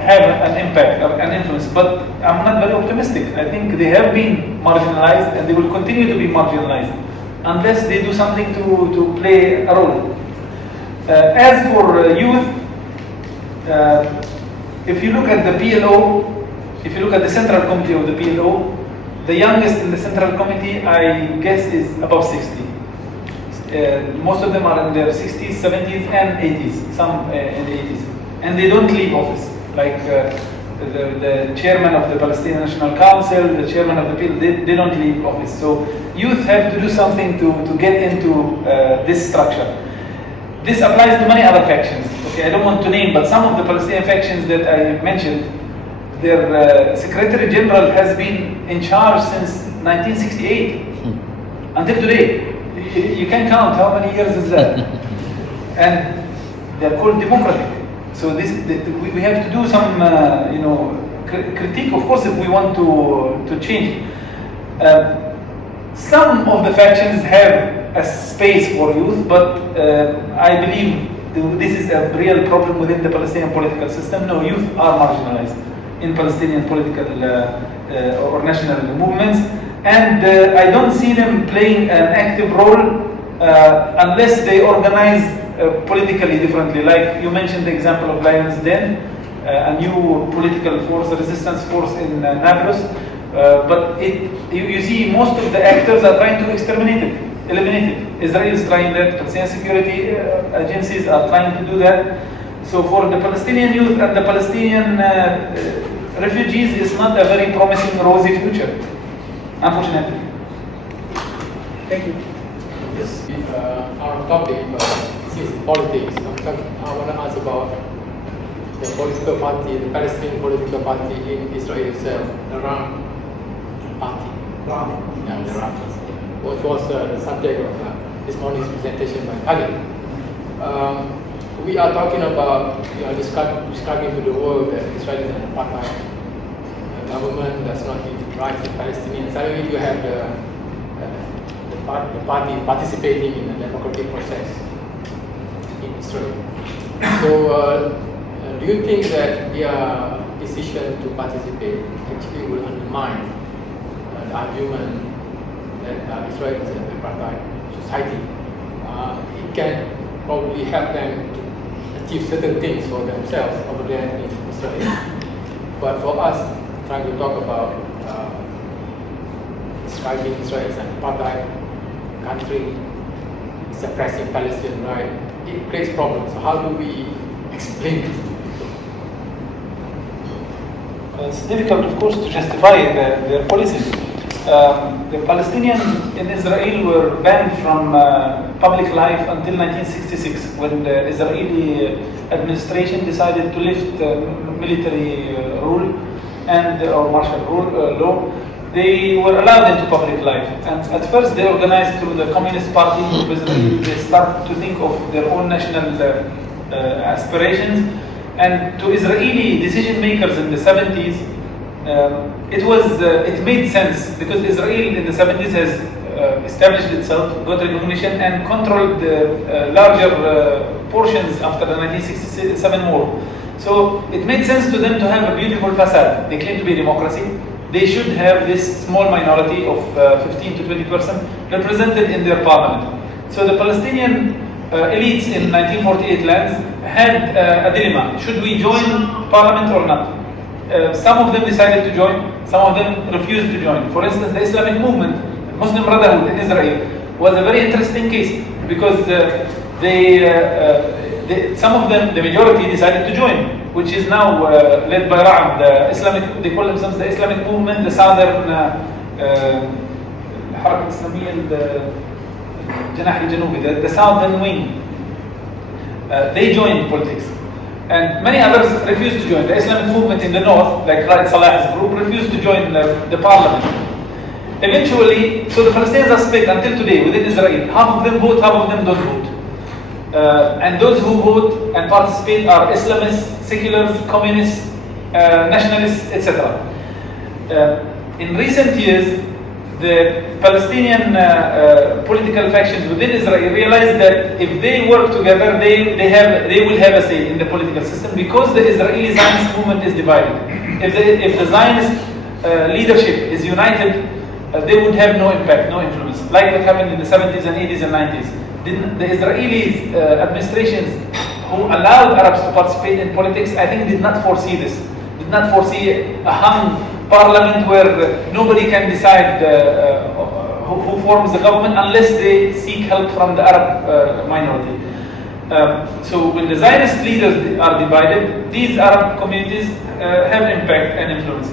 have an impact, an influence, but I'm not very optimistic. I think they have been marginalized and they will continue to be marginalized unless they do something to play a role. As for youth, if you look at the PLO, if you look at the Central Committee of the PLO, the youngest in the Central Committee, I guess, is above 60. Most of them are in their 60s, 70s, and 80s, some in the 80s. And they don't leave office, like the chairman of the Palestinian National Council, the chairman of the PLO, they don't leave office. So youth have to do something to get into this structure. This applies to many other factions. Okay, I don't want to name, but some of the Palestinian factions that I mentioned, their Secretary General has been in charge since 1968 until today. You can count how many years is that, and they're called democratic. So we have to do some, critique, of course, if we want to change. Some of the factions have a space for youth, but I believe this is a real problem within the Palestinian political system. No, youth are marginalized in Palestinian political or national movements, and I don't see them playing an active role unless they organize politically differently. Like you mentioned the example of Lions Den, a new political force, a resistance force in Nablus, but you see most of the actors are trying to exterminate it, eliminate it. Israel is trying that, Palestinian security agencies are trying to do that. So for the Palestinian youth and the Palestinian refugees, it's not a very promising, rosy future, unfortunately. Thank you. Yes. Our topic is politics. I want to ask about the political party, the Palestinian political party in Israel itself, the Ram Party. Yeah, the Ram, which was the subject of this morning's presentation by Ali. We are talking about, describing to the world that Israel is an apartheid government does not give rights to Palestinians. Suddenly you have the party participating in the democratic process in Israel. So, do you think that their decision to participate actually will undermine the argument that Israel is an apartheid society? It can probably help them to achieve certain things for themselves over there in Israel. But for us, trying to talk about describing Israel as an apartheid country, suppressing Palestinian rights, it creates problems. So how do we explain it? It's difficult, of course, to justify their policies. The Palestinians in Israel were banned from public life until 1966, when the Israeli administration decided to lift military rule and or martial law, they were allowed into public life. And at first they organized through the Communist Party of Israel. They started to think of their own national aspirations. And to Israeli decision makers in the 70s, it made sense, because Israel in the 70s has established itself, got recognition, and controlled larger portions after the 1967 war. So it made sense to them to have a beautiful facade. They claim to be a democracy. They should have this small minority of 15 to 20% represented in their parliament. So the Palestinian elites in 1948 lands had a dilemma. Should we join parliament or not? Some of them decided to join, some of them refused to join. For instance, the Islamic movement, Muslim Brotherhood in Israel, was a very interesting case, because some of them, the majority, decided to join, which is now led by Ra'am, the Islamic, they call themselves the Islamic movement, the Southern Harak Islamiyya, the Southern wing. They joined politics. And many others refused to join. The Islamic movement in the north, like Raed Salah's group, refused to join the parliament. Eventually, so the Palestinians are split until today within Israel. Half of them vote, half of them don't vote. And those who vote and participate are Islamists, seculars, communists, nationalists, etc. In recent years, the Palestinian political factions within Israel realized that if they work together, they will have a say in the political system, because the Israeli Zionist movement is divided. If the Zionist leadership is united, they would have no impact, no influence, like what happened in the 70s and 80s and 90s. The Israeli administrations who allowed Arabs to participate in politics, I think, did not foresee this. Did not foresee a hung parliament where nobody can decide who forms the government unless they seek help from the Arab minority. So when the Zionist leaders are divided, these Arab communities have impact and influence.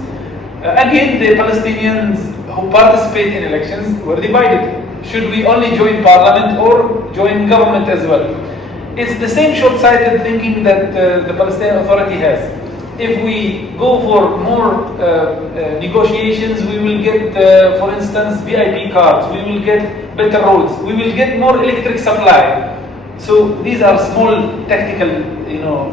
Again, the Palestinians who participate in elections were divided. Should we only join parliament or join government as well? It's the same short-sighted thinking that the Palestinian Authority has. If we go for more negotiations, we will get, for instance, VIP cards, we will get better roads, we will get more electric supply. So these are small tactical,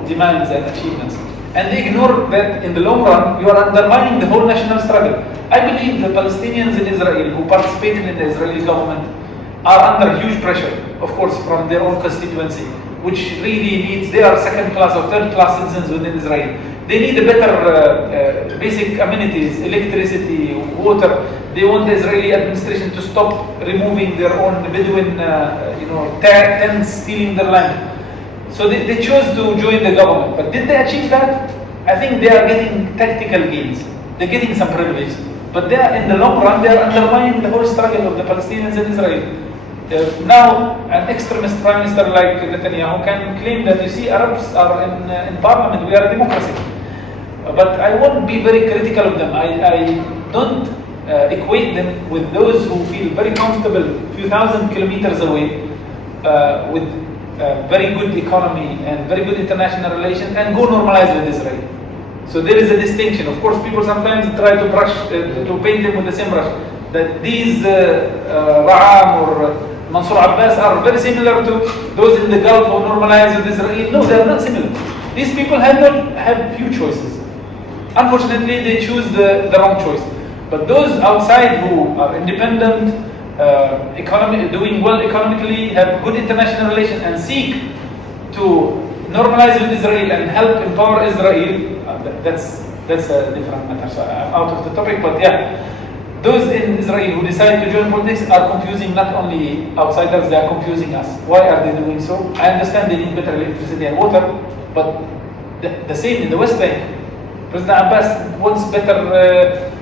demands and achievements. And they ignore that in the long run, you are undermining the whole national struggle. I believe the Palestinians in Israel who participated in the Israeli government are under huge pressure, of course, from their own constituency, which really needs, they are second-class or third-class citizens within Israel. They need a better basic amenities, electricity, water. They want the Israeli administration to stop removing their own Bedouin, tents, stealing their land. So they chose to join the government. But did they achieve that? I think they are getting tactical gains. They're getting some privilege. But they are, in the long run, they are undermining the whole struggle of the Palestinians in Israel. Now, an extremist prime minister like Netanyahu can claim that, you see, Arabs are in parliament, we are a democracy. But I won't be very critical of them. I don't equate them with those who feel very comfortable a few thousand kilometers away with very good economy and very good international relations and go normalize with Israel. So there is a distinction. Of course, people sometimes try to brush, to paint them with the same brush, that these Ra'am or Mansour Abbas are very similar to those in the Gulf who normalize with Israel. No, they are not similar. These people have few choices. Unfortunately, they choose the wrong choice. But those outside who are independent, doing well economically, have good international relations, and seek to normalize with Israel and help empower Israel, that's a different matter. So I'm out of the topic, but yeah, those in Israel who decide to join politics are confusing not only outsiders, they are confusing us. Why are they doing so? I understand they need better electricity and water, but the same in the West Bank. President Abbas wants better,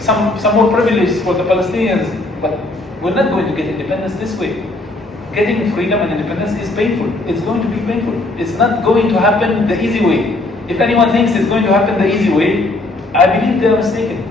some more privileges for the Palestinians, but we're not going to get independence this way. Getting freedom and independence is painful. It's going to be painful. It's not going to happen the easy way. If anyone thinks it's going to happen the easy way, I believe they are mistaken.